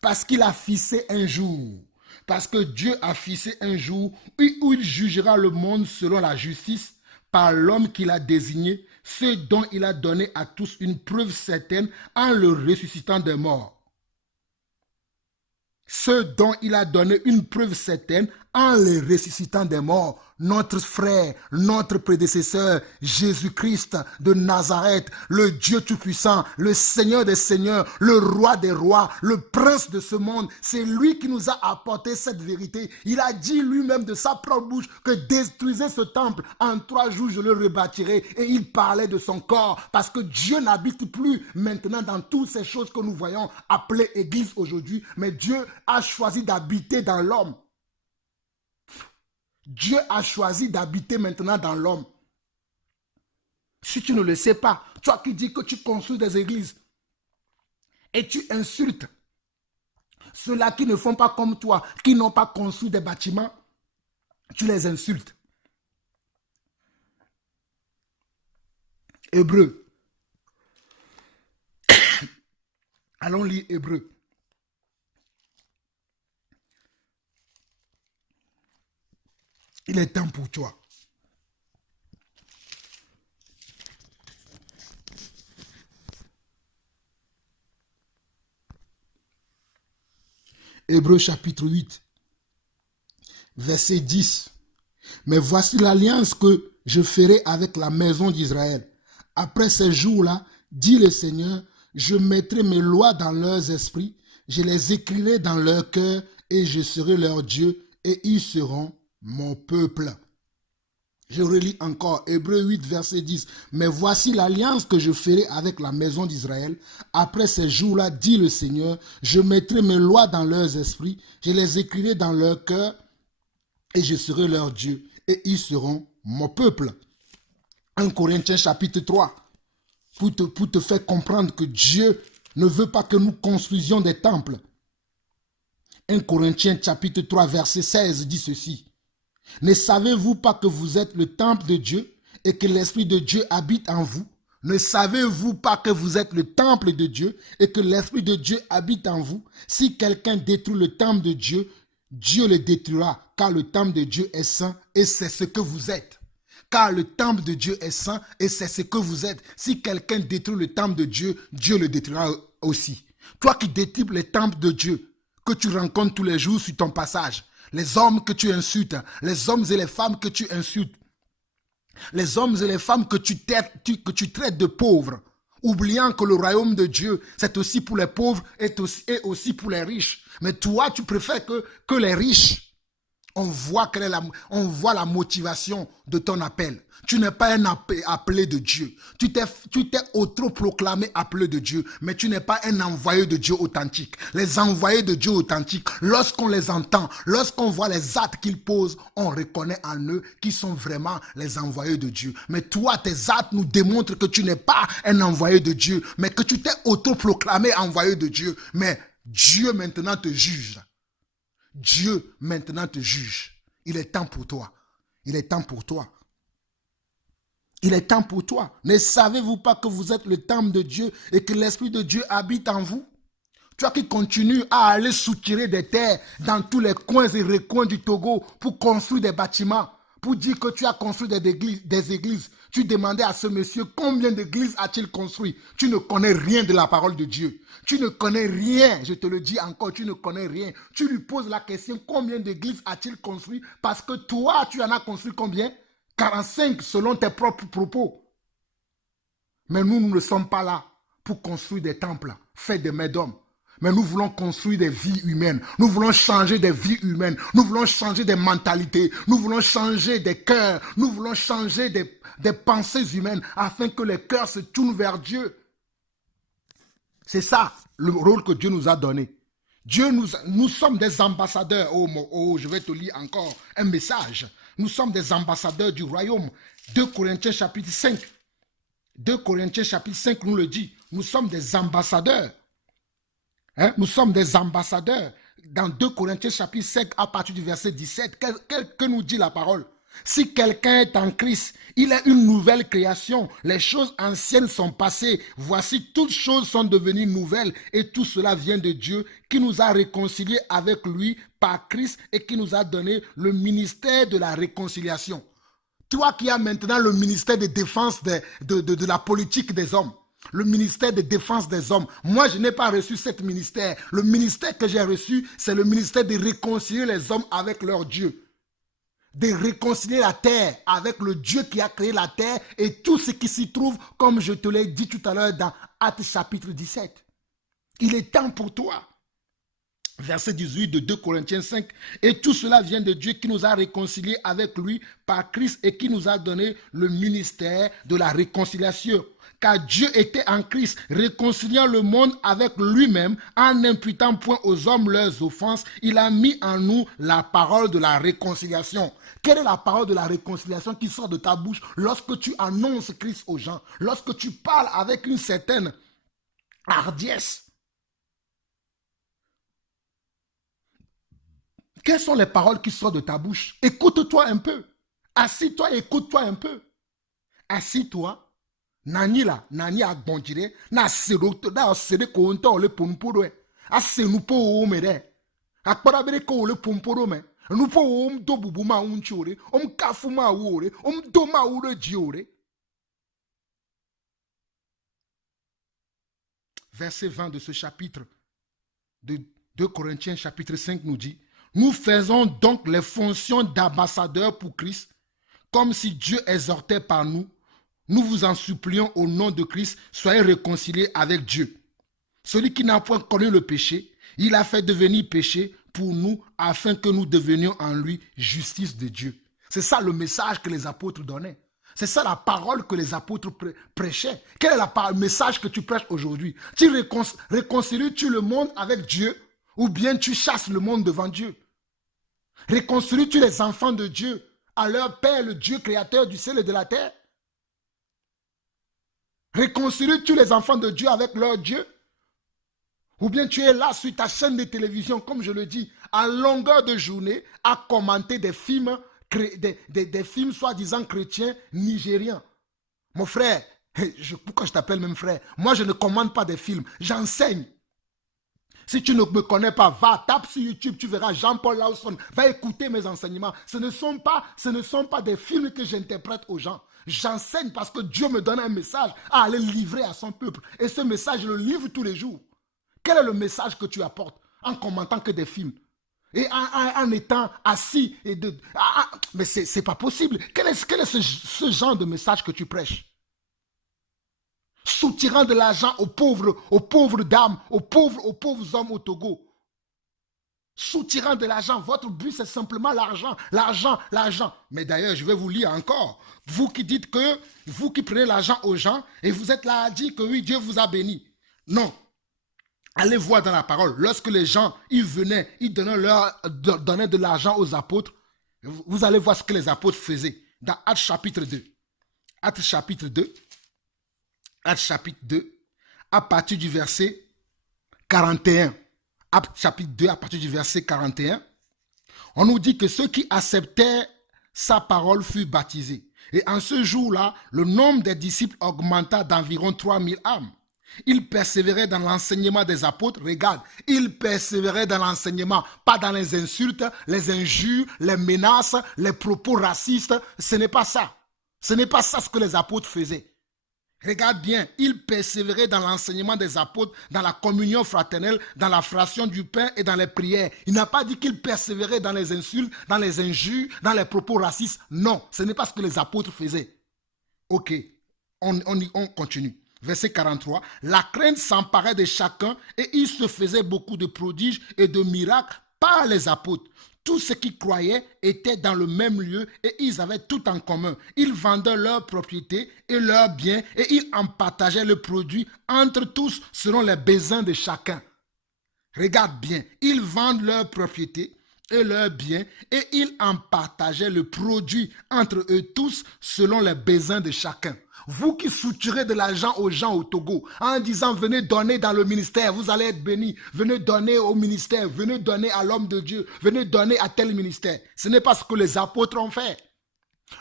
Parce qu'il a fixé un jour. Parce que Dieu a fixé un jour où il jugera le monde selon la justice par l'homme qu'il a désigné, ce dont il a donné à tous une preuve certaine en le ressuscitant des morts. Ce dont il a donné une preuve certaine en les ressuscitant des morts. Notre frère, notre prédécesseur, Jésus-Christ de Nazareth, le Dieu Tout-Puissant, le Seigneur des Seigneurs, le Roi des Rois, le Prince de ce monde, c'est lui qui nous a apporté cette vérité. Il a dit lui-même de sa propre bouche que détruisez ce temple, en 3 jours je le rebâtirai. Et il parlait de son corps, parce que Dieu n'habite plus maintenant dans toutes ces choses que nous voyons appelées Église aujourd'hui, mais Dieu a choisi d'habiter dans l'homme. Dieu a choisi d'habiter maintenant dans l'homme. Si tu ne le sais pas, toi qui dis que tu construis des églises et tu insultes ceux-là qui ne font pas comme toi, qui n'ont pas construit des bâtiments, tu les insultes. Hébreu. Allons lire Hébreu. Il est temps pour toi. Hébreux chapitre 8, verset 10. Mais voici l'alliance que je ferai avec la maison d'Israël. Après ces jours-là, dit le Seigneur, je mettrai mes lois dans leurs esprits, je les écrirai dans leur cœur et je serai leur Dieu et ils seront mon peuple. Je relis encore Hébreux 8, verset 10. Mais voici l'alliance que je ferai avec la maison d'Israël. Après ces jours-là, dit le Seigneur, je mettrai mes lois dans leurs esprits, je les écrirai dans leur cœur et je serai leur Dieu et ils seront mon peuple. 1 Corinthiens chapitre 3, pour te faire comprendre que Dieu ne veut pas que nous construisions des temples. 1 Corinthiens chapitre 3, verset 16 dit ceci. Ne savez-vous pas que vous êtes le temple de Dieu et que l'Esprit de Dieu habite en vous? Ne savez-vous pas que vous êtes le temple de Dieu et que l'Esprit de Dieu habite en vous? Si quelqu'un détruit le temple de Dieu, Dieu le détruira, car le temple de Dieu est saint et c'est ce que vous êtes. Car le temple de Dieu est saint et c'est ce que vous êtes. Si quelqu'un détruit le temple de Dieu, Dieu le détruira aussi. Toi qui détruis le temple de Dieu, que tu rencontres tous les jours sur ton passage, les hommes que tu insultes, les hommes et les femmes que tu insultes, les hommes et les femmes que tu traites de pauvres, oubliant que le royaume de Dieu, c'est aussi pour les pauvres et aussi pour les riches. Mais toi, tu préfères que les riches. On voit la motivation de ton appel. Tu n'es pas un appelé de Dieu. Tu t'es autoproclamé appelé de Dieu, mais tu n'es pas un envoyé de Dieu authentique. Les envoyés de Dieu authentiques, lorsqu'on les entend, lorsqu'on voit les actes qu'ils posent, on reconnaît en eux qu'ils sont vraiment les envoyés de Dieu. Mais toi, tes actes nous démontrent que tu n'es pas un envoyé de Dieu, mais que tu t'es autoproclamé envoyé de Dieu. Mais Dieu maintenant te juge. Dieu maintenant te juge. Il est temps pour toi. Il est temps pour toi. Il est temps pour toi. Ne savez-vous pas que vous êtes le temple de Dieu et que l'Esprit de Dieu habite en vous? Toi qui continues à aller soutirer des terres dans tous les coins et recoins du Togo pour construire des bâtiments, pour dire que tu as construit des églises. Tu demandais à ce monsieur combien d'églises a-t-il construit. Tu ne connais rien de la parole de Dieu. Tu ne connais rien, je te le dis encore, tu ne connais rien. Tu lui poses la question combien d'églises a-t-il construit parce que toi, tu en as construit combien? 45 selon tes propres propos. Mais nous ne sommes pas là pour construire des temples faits de mains d'hommes. Mais nous voulons construire des vies humaines. Nous voulons changer des vies humaines. Nous voulons changer des mentalités. Nous voulons changer des cœurs. Nous voulons changer des pensées humaines afin que les cœurs se tournent vers Dieu. C'est ça le rôle que Dieu nous a donné. Nous sommes des ambassadeurs. Je vais te lire encore un message. Nous sommes des ambassadeurs du royaume. 2 Corinthiens chapitre 5. 2 Corinthiens chapitre 5 nous le dit. Nous sommes des ambassadeurs. Nous sommes des ambassadeurs. Dans 2 Corinthiens chapitre 5 à partir du verset 17, que nous dit la parole? Si quelqu'un est en Christ, il est une nouvelle création. Les choses anciennes sont passées. Voici, toutes choses sont devenues nouvelles. Et tout cela vient de Dieu qui nous a réconciliés avec lui par Christ et qui nous a donné le ministère de la réconciliation. Toi qui as maintenant le ministère de défense de la politique des hommes. Le ministère de défense des hommes. Moi, je n'ai pas reçu ce ministère. Le ministère que j'ai reçu, c'est le ministère de réconcilier les hommes avec leur Dieu. De réconcilier la terre avec le Dieu qui a créé la terre et tout ce qui s'y trouve, comme je te l'ai dit tout à l'heure dans Actes chapitre 17. Il est temps pour toi. Verset 18 de 2 Corinthiens 5. Et tout cela vient de Dieu qui nous a réconciliés avec lui par Christ et qui nous a donné le ministère de la réconciliation. Car Dieu était en Christ, réconciliant le monde avec lui-même, en n'imputant point aux hommes leurs offenses. Il a mis en nous la parole de la réconciliation. Quelle est la parole de la réconciliation qui sort de ta bouche lorsque tu annonces Christ aux gens, lorsque tu parles avec une certaine hardiesse? Quelles sont les paroles qui sortent de ta bouche? Écoute-toi un peu. Assis-toi et écoute-toi un peu. Assis-toi. Nani la, nani agbondire, na seroto, na sere ko onto ole pomporo e. A senupo o mere. Akparabere ko ole pomporo me. Nupo o do bubu ma unchore, kafu ma wore, do ma ure jiore. Verset 20 de ce chapitre de 2 Corinthiens chapitre 5 nous dit: nous faisons donc les fonctions d'ambassadeurs pour Christ, comme si Dieu exhortait par nous. Nous vous en supplions au nom de Christ, soyez réconciliés avec Dieu. Celui qui n'a point connu le péché, il a fait devenir péché pour nous, afin que nous devenions en lui justice de Dieu. C'est ça le message que les apôtres donnaient. C'est ça la parole que les apôtres prêchaient. Quel est le message que tu prêches aujourd'hui? Tu réconcilies-tu le monde avec Dieu ou bien tu chasses le monde devant Dieu? Réconcilies-tu les enfants de Dieu à leur Père, le Dieu créateur du ciel et de la terre? Réconcilies-tu les enfants de Dieu avec leur Dieu? Ou bien tu es là sur ta chaîne de télévision, comme je le dis, à longueur de journée, à commenter des films, des films soi-disant chrétiens nigériens. Mon frère, pourquoi je t'appelle même frère? Moi, je ne commande pas des films, j'enseigne. Si tu ne me connais pas, va, tape sur YouTube, tu verras Jean-Paul Lawson, va écouter mes enseignements. Ce ne sont pas des films que j'interprète aux gens. J'enseigne parce que Dieu me donne un message à aller livrer à son peuple. Et ce message, je le livre tous les jours. Quel est le message que tu apportes en commentant que des films? Et en étant assis mais c'est pas possible. Quel est ce genre de message que tu prêches? Soutirant de l'argent aux pauvres dames, aux pauvres hommes au Togo. Soutirant de l'argent. Votre but, c'est simplement l'argent, l'argent, l'argent. Mais d'ailleurs, je vais vous lire encore. Vous qui dites que, vous qui prenez l'argent aux gens, et vous êtes là à dire que oui, Dieu vous a béni. Non. Allez voir dans la parole. Lorsque les gens, ils venaient, ils donnaient de l'argent aux apôtres, vous allez voir ce que les apôtres faisaient. Dans Actes chapitre 2. Actes chapitre 2. Actes chapitre 2, à partir du verset 41. Actes chapitre 2, à partir du verset 41. On nous dit que ceux qui acceptaient sa parole furent baptisés. Et en ce jour-là, le nombre des disciples augmenta d'environ 3000 âmes. Ils persévéraient dans l'enseignement des apôtres. Regarde, ils persévéraient dans l'enseignement, pas dans les insultes, les injures, les menaces, les propos racistes. Ce n'est pas ça. Ce n'est pas ça ce que les apôtres faisaient. Regarde bien, ils persévéraient dans l'enseignement des apôtres, dans la communion fraternelle, dans la fraction du pain et dans les prières. Il n'a pas dit qu'ils persévéraient dans les insultes, dans les injures, dans les propos racistes. Non, ce n'est pas ce que les apôtres faisaient. Ok, on continue. Verset 43, la crainte s'emparait de chacun et il se faisait beaucoup de prodiges et de miracles par les apôtres. Tous ceux qui croyaient étaient dans le même lieu et ils avaient tout en commun. Ils vendaient leurs propriétés et leurs biens et ils en partageaient le produit entre tous selon les besoins de chacun. Regarde bien, ils vendent leurs propriétés et leurs biens et ils en partageaient le produit entre eux tous selon les besoins de chacun. Vous qui soutirez de l'argent aux gens au Togo en disant venez donner dans le ministère, vous allez être bénis. Venez donner au ministère, venez donner à l'homme de Dieu, venez donner à tel ministère. Ce n'est pas ce que les apôtres ont fait.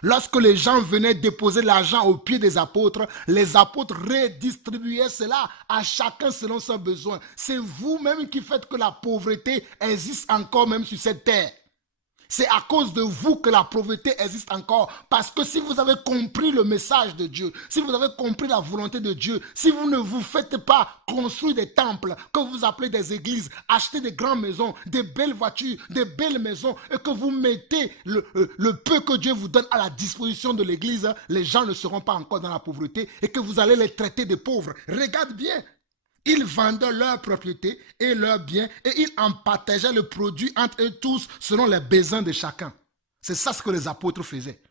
Lorsque les gens venaient déposer l'argent aux pieds des apôtres, les apôtres redistribuaient cela à chacun selon ses besoins. C'est vous-même qui faites que la pauvreté existe encore même sur cette terre. C'est à cause de vous que la pauvreté existe encore. Parce que si vous avez compris le message de Dieu, si vous avez compris la volonté de Dieu, si vous ne vous faites pas construire des temples, que vous appelez des églises, acheter des grandes maisons, des belles voitures, des belles maisons, et que vous mettez le peu que Dieu vous donne à la disposition de l'église, les gens ne seront pas encore dans la pauvreté et que vous allez les traiter de pauvres. Regarde bien. Ils vendaient leurs propriétés et leurs biens et ils en partageaient le produit entre eux tous selon les besoins de chacun. C'est ça ce que les apôtres faisaient.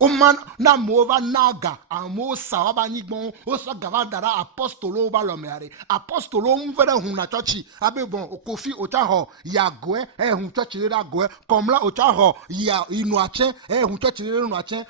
Oman na mova naga amo sawaba nigbon o so gavadara apostolo ba lomeare apostolo mvere huna chochi abe bon okofi otaho ya goe hun chochi ra goe komla otaho ya inuache hun chochi re inuache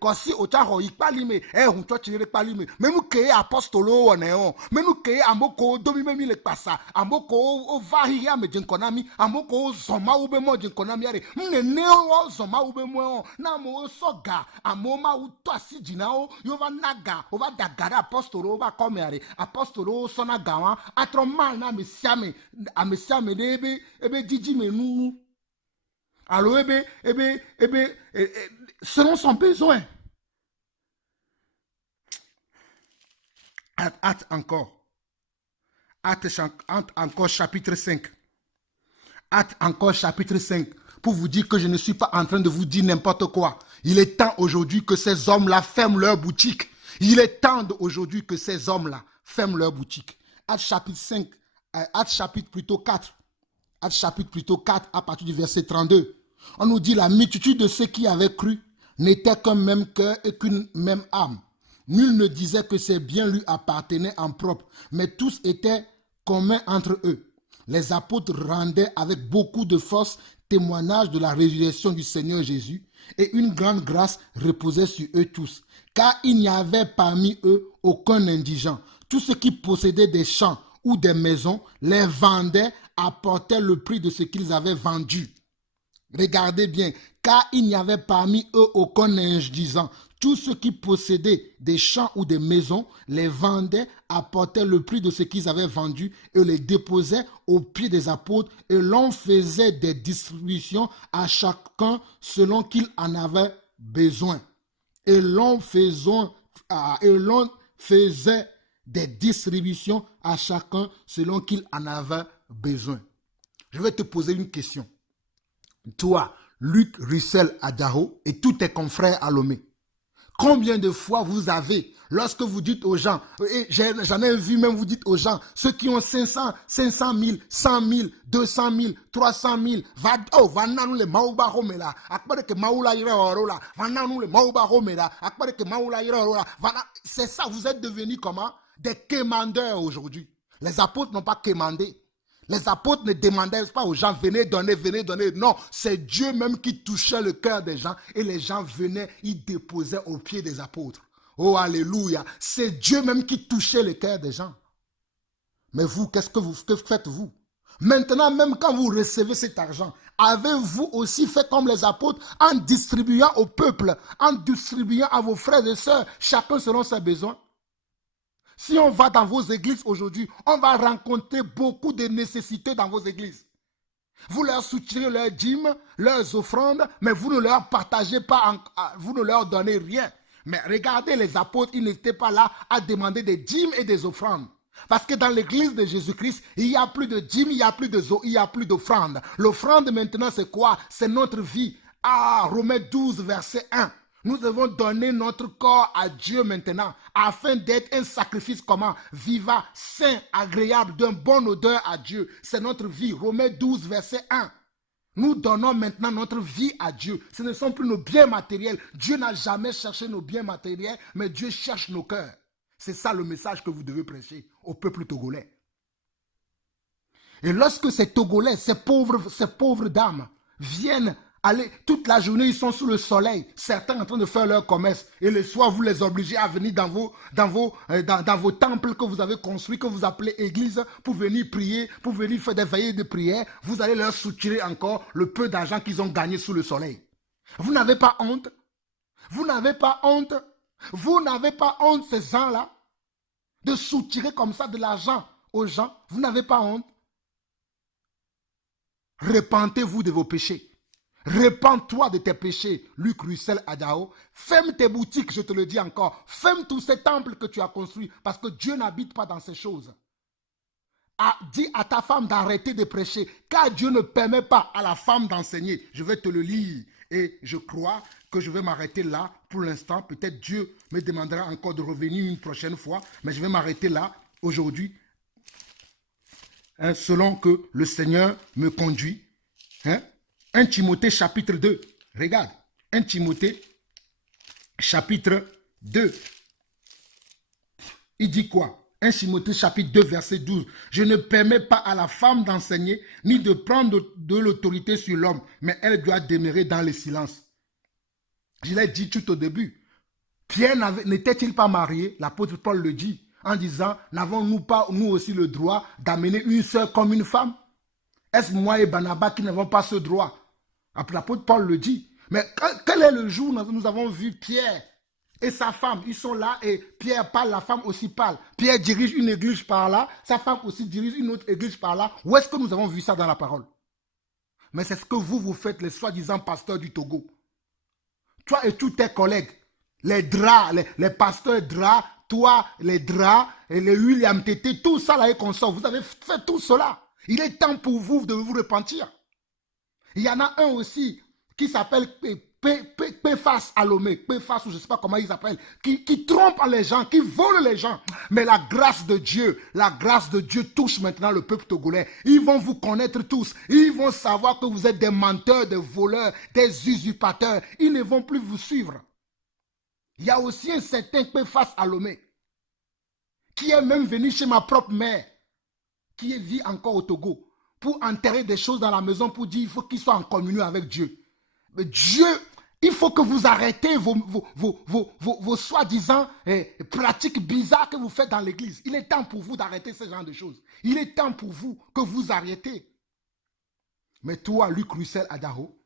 kosi otaho ipalime hun chochi re palime memu ke apostolo one on menu ke amoko domi memi le pasa amoko o vahi ya me jinkonami amoko zoma ube mo jinkonami are mne o zoma ube mo na mo soga amoma utoasi jinao yova naga ova dagara apostolo ova komeare apostolo sona gawa atromal na mesiame de ebe diji menu alors selon son besoin. Acte encore chapitre 5. Acte encore chapitre 5. Pour vous dire que je ne suis pas en train de vous dire n'importe quoi. Il est temps aujourd'hui que ces hommes-là ferment leur boutique. Il est temps aujourd'hui que ces hommes-là ferment leur boutique. Acte chapitre 5, Acte chapitre plutôt 4. Acte chapitre plutôt 4 à partir du verset 32. On nous dit la multitude de ceux qui avaient cru n'était qu'un même cœur et qu'une même âme. Nul ne disait que ses biens lui appartenaient en propre, mais tous étaient communs entre eux. les apôtres rendaient avec beaucoup de force témoignage de la résurrection du Seigneur Jésus, et une grande grâce reposait sur eux tous, car il n'y avait parmi eux aucun indigent. Tous ceux qui possédaient des champs ou des maisons les vendaient, apportaient le prix de ce qu'ils avaient vendu. Regardez bien, car il n'y avait parmi eux aucun indigent. Tous ceux qui possédaient des champs ou des maisons les vendaient, apportaient le prix de ce qu'ils avaient vendu et les déposaient aux pieds des apôtres, et l'on faisait des distributions à chacun selon qu'il en avait besoin. Et l'on faisait des distributions à chacun selon qu'il en avait besoin. Je vais te poser une question. Toi, Luc Russell Adao et tous tes confrères à Lomé, combien de fois vous avez, lorsque vous dites aux gens, et j'en ai vu même, vous dites aux gens, ceux qui ont 500 000, 100 000, 200 000, 300 000, c'est ça, vous êtes devenus comment? Des quémandeurs aujourd'hui. Les apôtres n'ont pas quémandé. Les apôtres ne demandaient pas aux gens, venez donner, venez donner. Non, c'est Dieu même qui touchait le cœur des gens et les gens venaient, ils déposaient aux pieds des apôtres. Oh, alléluia. C'est Dieu même qui touchait le cœur des gens. Mais vous, que faites-vous? Maintenant, même quand vous recevez cet argent, avez-vous aussi fait comme les apôtres en distribuant au peuple, en distribuant à vos frères et sœurs, chacun selon ses besoins? Si on va dans vos églises aujourd'hui, on va rencontrer beaucoup de nécessités dans vos églises. Vous leur soutirez leurs dîmes, leurs offrandes, mais vous ne leur partagez pas, vous ne leur donnez rien. Mais regardez les apôtres, ils n'étaient pas là à demander des dîmes et des offrandes. Parce que dans l'église de Jésus-Christ, il n'y a plus de dîmes, il n'y a plus d'offrandes. L'offrande maintenant c'est quoi? C'est notre vie. Romains 12, verset 1. Nous devons donner notre corps à Dieu maintenant, afin d'être un sacrifice comment? Vivant, saint, agréable, d'un bon odeur à Dieu. C'est notre vie. Romains 12, verset 1. Nous donnons maintenant notre vie à Dieu. Ce ne sont plus nos biens matériels. Dieu n'a jamais cherché nos biens matériels, mais Dieu cherche nos cœurs. C'est ça le message que vous devez prêcher au peuple togolais. Et lorsque ces Togolais, ces pauvres dames viennent aller, toute la journée, ils sont sous le soleil, certains en train de faire leur commerce, et le soir, vous les obligez à venir dans vos temples que vous avez construits, que vous appelez église, pour venir prier, pour venir faire des veillées de prière. Vous allez leur soutirer encore le peu d'argent qu'ils ont gagné sous le soleil. Vous n'avez pas honte? Vous n'avez pas honte? Vous n'avez pas honte, ces gens-là, de soutirer comme ça de l'argent aux gens? Vous n'avez pas honte? Repentez-vous de vos péchés. Repends-toi de tes péchés, Luc Russell Adao. Ferme tes boutiques, je te le dis encore. Ferme tous ces temples que tu as construits, parce que Dieu n'habite pas dans ces choses. Dis à ta femme d'arrêter de prêcher, car Dieu ne permet pas à la femme d'enseigner. Je vais te le lire et je crois que je vais m'arrêter là pour l'instant. Peut-être Dieu me demandera encore de revenir une prochaine fois, mais je vais m'arrêter là aujourd'hui, selon que le Seigneur me conduit. 1 Timothée chapitre 2, regarde, 1 Timothée chapitre 2, il dit quoi? 1 Timothée chapitre 2 verset 12, je ne permets pas à la femme d'enseigner ni de prendre de l'autorité sur l'homme, mais elle doit demeurer dans le silence. Je l'ai dit tout au début, Pierre n'était-il pas marié? L'apôtre Paul le dit en disant, n'avons-nous pas nous aussi le droit d'amener une sœur comme une femme? Est-ce moi et Barnabas qui n'avons pas ce droit? L'apôtre Paul le dit. Mais quel est le jour où nous avons vu Pierre et sa femme? Ils sont là et Pierre parle, la femme aussi parle. Pierre dirige une église par là, sa femme aussi dirige une autre église par là. Où est-ce que nous avons vu ça dans la parole? Mais c'est ce que vous faites, les soi-disant pasteurs du Togo. Toi et tous tes collègues, les draps, les pasteurs draps, toi, les draps, et les William Tété, tout ça là et qu'on sort. Vous avez fait tout cela. Il est temps pour vous de vous repentir. Il y en a un aussi qui s'appelle Péphas Alomé, Péphas ou je ne sais pas comment il s'appelle, qui trompe les gens, qui vole les gens. Mais la grâce de Dieu touche maintenant le peuple togolais. Ils vont vous connaître tous. Ils vont savoir que vous êtes des menteurs, des voleurs, des usurpateurs. Ils ne vont plus vous suivre. Il y a aussi un certain Péphas Alomé qui est même venu chez ma propre mère, qui vit encore au Togo. pour enterrer des choses dans la maison, pour dire il faut qu'il soit en communion avec Dieu. Mais Dieu, il faut que vous arrêtez vos soi-disant pratiques bizarres que vous faites dans l'église. Il est temps pour vous d'arrêter ce genre de choses. Il est temps pour vous que vous arrêtez. Mais toi, Luc Russell Adaro,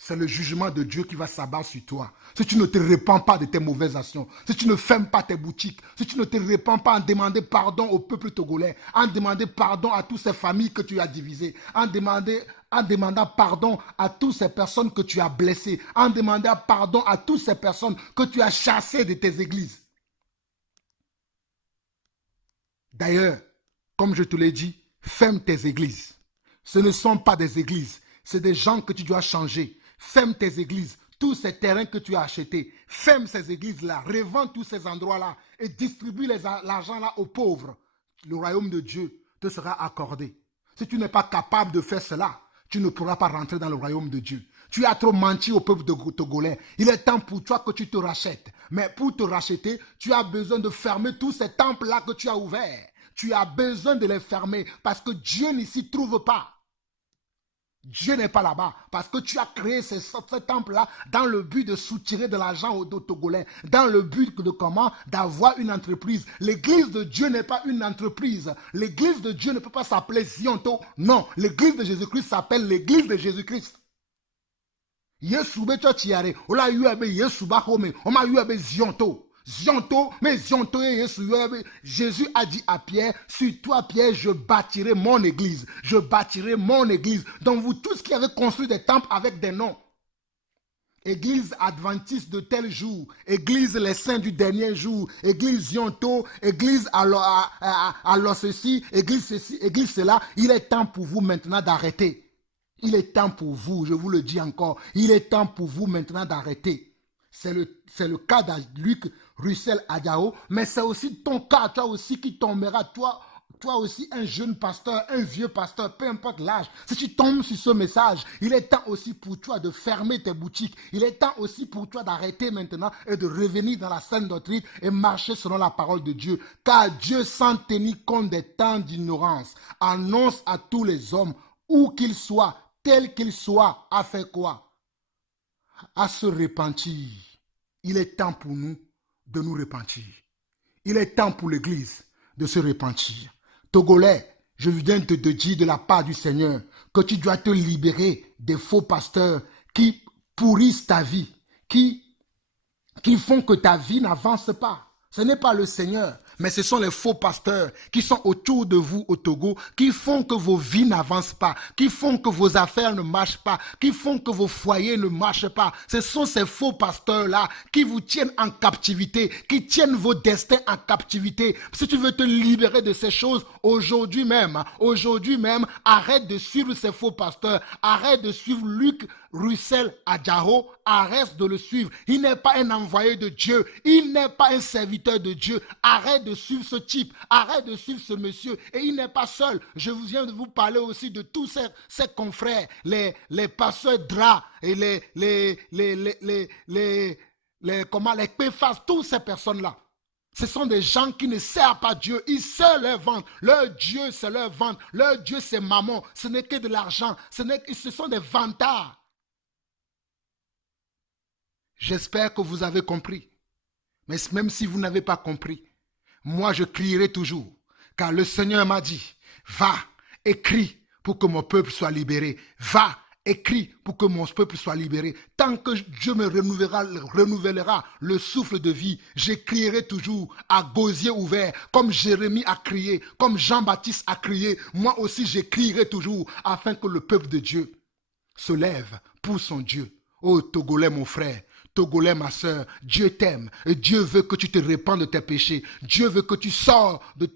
c'est le jugement de Dieu qui va s'abattre sur toi. Si tu ne te répands pas de tes mauvaises actions, si tu ne fermes pas tes boutiques, si tu ne te répands pas en demandant pardon au peuple togolais, en demandant pardon à toutes ces familles que tu as divisées, en demandant pardon à toutes ces personnes que tu as blessées, en demandant pardon à toutes ces personnes que tu as chassées de tes églises. D'ailleurs, comme je te l'ai dit, ferme tes églises. Ce ne sont pas des églises, c'est des gens que tu dois changer. Ferme tes églises, tous ces terrains que tu as achetés. Ferme ces églises-là, revends tous ces endroits-là et distribue l'argent là aux pauvres. Le royaume de Dieu te sera accordé. Si tu n'es pas capable de faire cela, tu ne pourras pas rentrer dans le royaume de Dieu. Tu as trop menti au peuple togolais. Il est temps pour toi que tu te rachètes. Mais pour te racheter, tu as besoin de fermer tous ces temples-là que tu as ouverts. Tu as besoin de les fermer parce que Dieu ne s'y trouve pas. Dieu n'est pas là-bas parce que tu as créé ce temple-là dans le but de soutirer de l'argent aux Togolais, dans le but de comment? D'avoir une entreprise. L'église de Dieu n'est pas une entreprise. L'église de Dieu ne peut pas s'appeler Zionto. Non, l'église de Jésus-Christ s'appelle l'église de Jésus-Christ. Zionto. Zionto, mais Zionto et Jésus a dit à Pierre, sur toi Pierre, je bâtirai mon église. Je bâtirai mon église. Donc vous tous qui avez construit des temples avec des noms. Église adventiste de tel jour, église les saints du dernier jour, église Zionto, église alors ceci, église cela. Il est temps pour vous maintenant d'arrêter. Il est temps pour vous, je vous le dis encore, il est temps pour vous maintenant d'arrêter. C'est le cas de Luc Russell Adaro, mais c'est aussi ton cas, toi aussi qui tomberas, toi aussi un jeune pasteur, un vieux pasteur, peu importe l'âge. Si tu tombes sur ce message, il est temps aussi pour toi de fermer tes boutiques. Il est temps aussi pour toi d'arrêter maintenant et de revenir dans la saine doctrine et marcher selon la parole de Dieu. Car Dieu, sans tenir compte des temps d'ignorance, annonce à tous les hommes, où qu'ils soient, tels qu'ils soient, à faire quoi? À se repentir. Il est temps pour nous de nous repentir. Il est temps pour l'Église de se repentir. Togolais, je viens de te dire de la part du Seigneur que tu dois te libérer des faux pasteurs qui pourrissent ta vie, qui font que ta vie n'avance pas. Ce n'est pas le Seigneur, mais ce sont les faux pasteurs qui sont autour de vous au Togo, qui font que vos vies n'avancent pas, qui font que vos affaires ne marchent pas, qui font que vos foyers ne marchent pas. Ce sont ces faux pasteurs-là qui vous tiennent en captivité, qui tiennent vos destins en captivité. Si tu veux te libérer de ces choses, aujourd'hui même, arrête de suivre ces faux pasteurs, arrête de suivre Luc Russell Adaro, arrête de le suivre. Il n'est pas un envoyé de Dieu, il n'est pas un serviteur de Dieu. Arrête de suivre ce type, arrête de suivre ce monsieur. Et il n'est pas seul. Je viens de vous parler aussi de tous ces confrères, les pasteurs Dra et les Péphas, toutes ces personnes-là. Ce sont des gens qui ne servent pas Dieu. Ils servent leur ventre. Leur Dieu, c'est leur ventre. Leur Dieu, c'est maman. Ce n'est que de l'argent. Ce sont des vantards. J'espère que vous avez compris. Mais même si vous n'avez pas compris, moi je crierai toujours. Car le Seigneur m'a dit, va, écris pour que mon peuple soit libéré. Va, écris pour que mon peuple soit libéré. Tant que Dieu me renouvellera le souffle de vie, j'écrirai toujours à gosier ouvert, comme Jérémie a crié, comme Jean-Baptiste a crié. Moi aussi j'écrirai toujours, afin que le peuple de Dieu se lève pour son Dieu. Oh Togolais mon frère, Togolais ma soeur, Dieu t'aime et Dieu veut que tu te répands de tes péchés. Dieu veut que tu sors de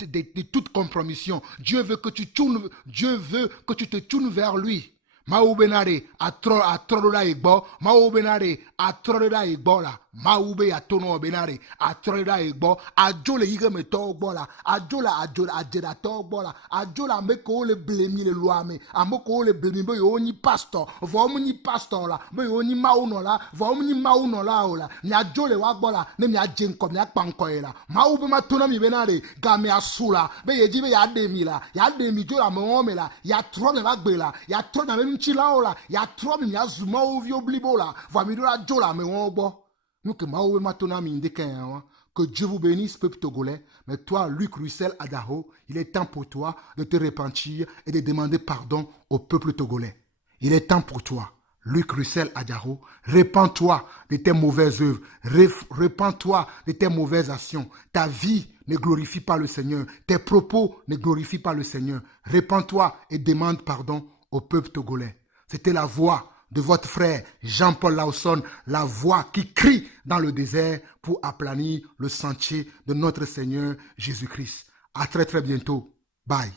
toute compromission. Dieu veut que tu te tournes vers lui. Maoubenare a trolora igbo, maoubenare a trolora igbo la. Maoube ya tono benare, a treda egbo, a jole yige me togbola, a jola a togbola, a jola me ko le blemi le loame, a mo ko le blemi be yo ni pastor, vo mo ni pastor la, be yo ni mauno la, vo mo ni mauno la ola, ni a jole wagbola, ne mi a jenko mi a panko la, maoube ma tono mi benare, ga me asula, be ye jibe ya demi la, ya demi jola me ome la, ya tro me bagbe la, ya tro na me mchila ola, ya tro mi a zuma ovio blibola, va mi do la jola me ogbo. Nous que Maoué Matona que Dieu vous bénisse, peuple togolais. Mais toi, Luc Russell Adaho, il est temps pour toi de te repentir et de demander pardon au peuple togolais. Il est temps pour toi, Luc Russell Adaho, repens-toi de tes mauvaises œuvres, repens-toi de tes mauvaises actions. Ta vie ne glorifie pas le Seigneur, tes propos ne glorifient pas le Seigneur. Repens-toi et demande pardon au peuple togolais. C'était la voix de votre frère Jean-Paul Lawson, la voix qui crie dans le désert pour aplanir le sentier de notre Seigneur Jésus-Christ. À très très bientôt. Bye.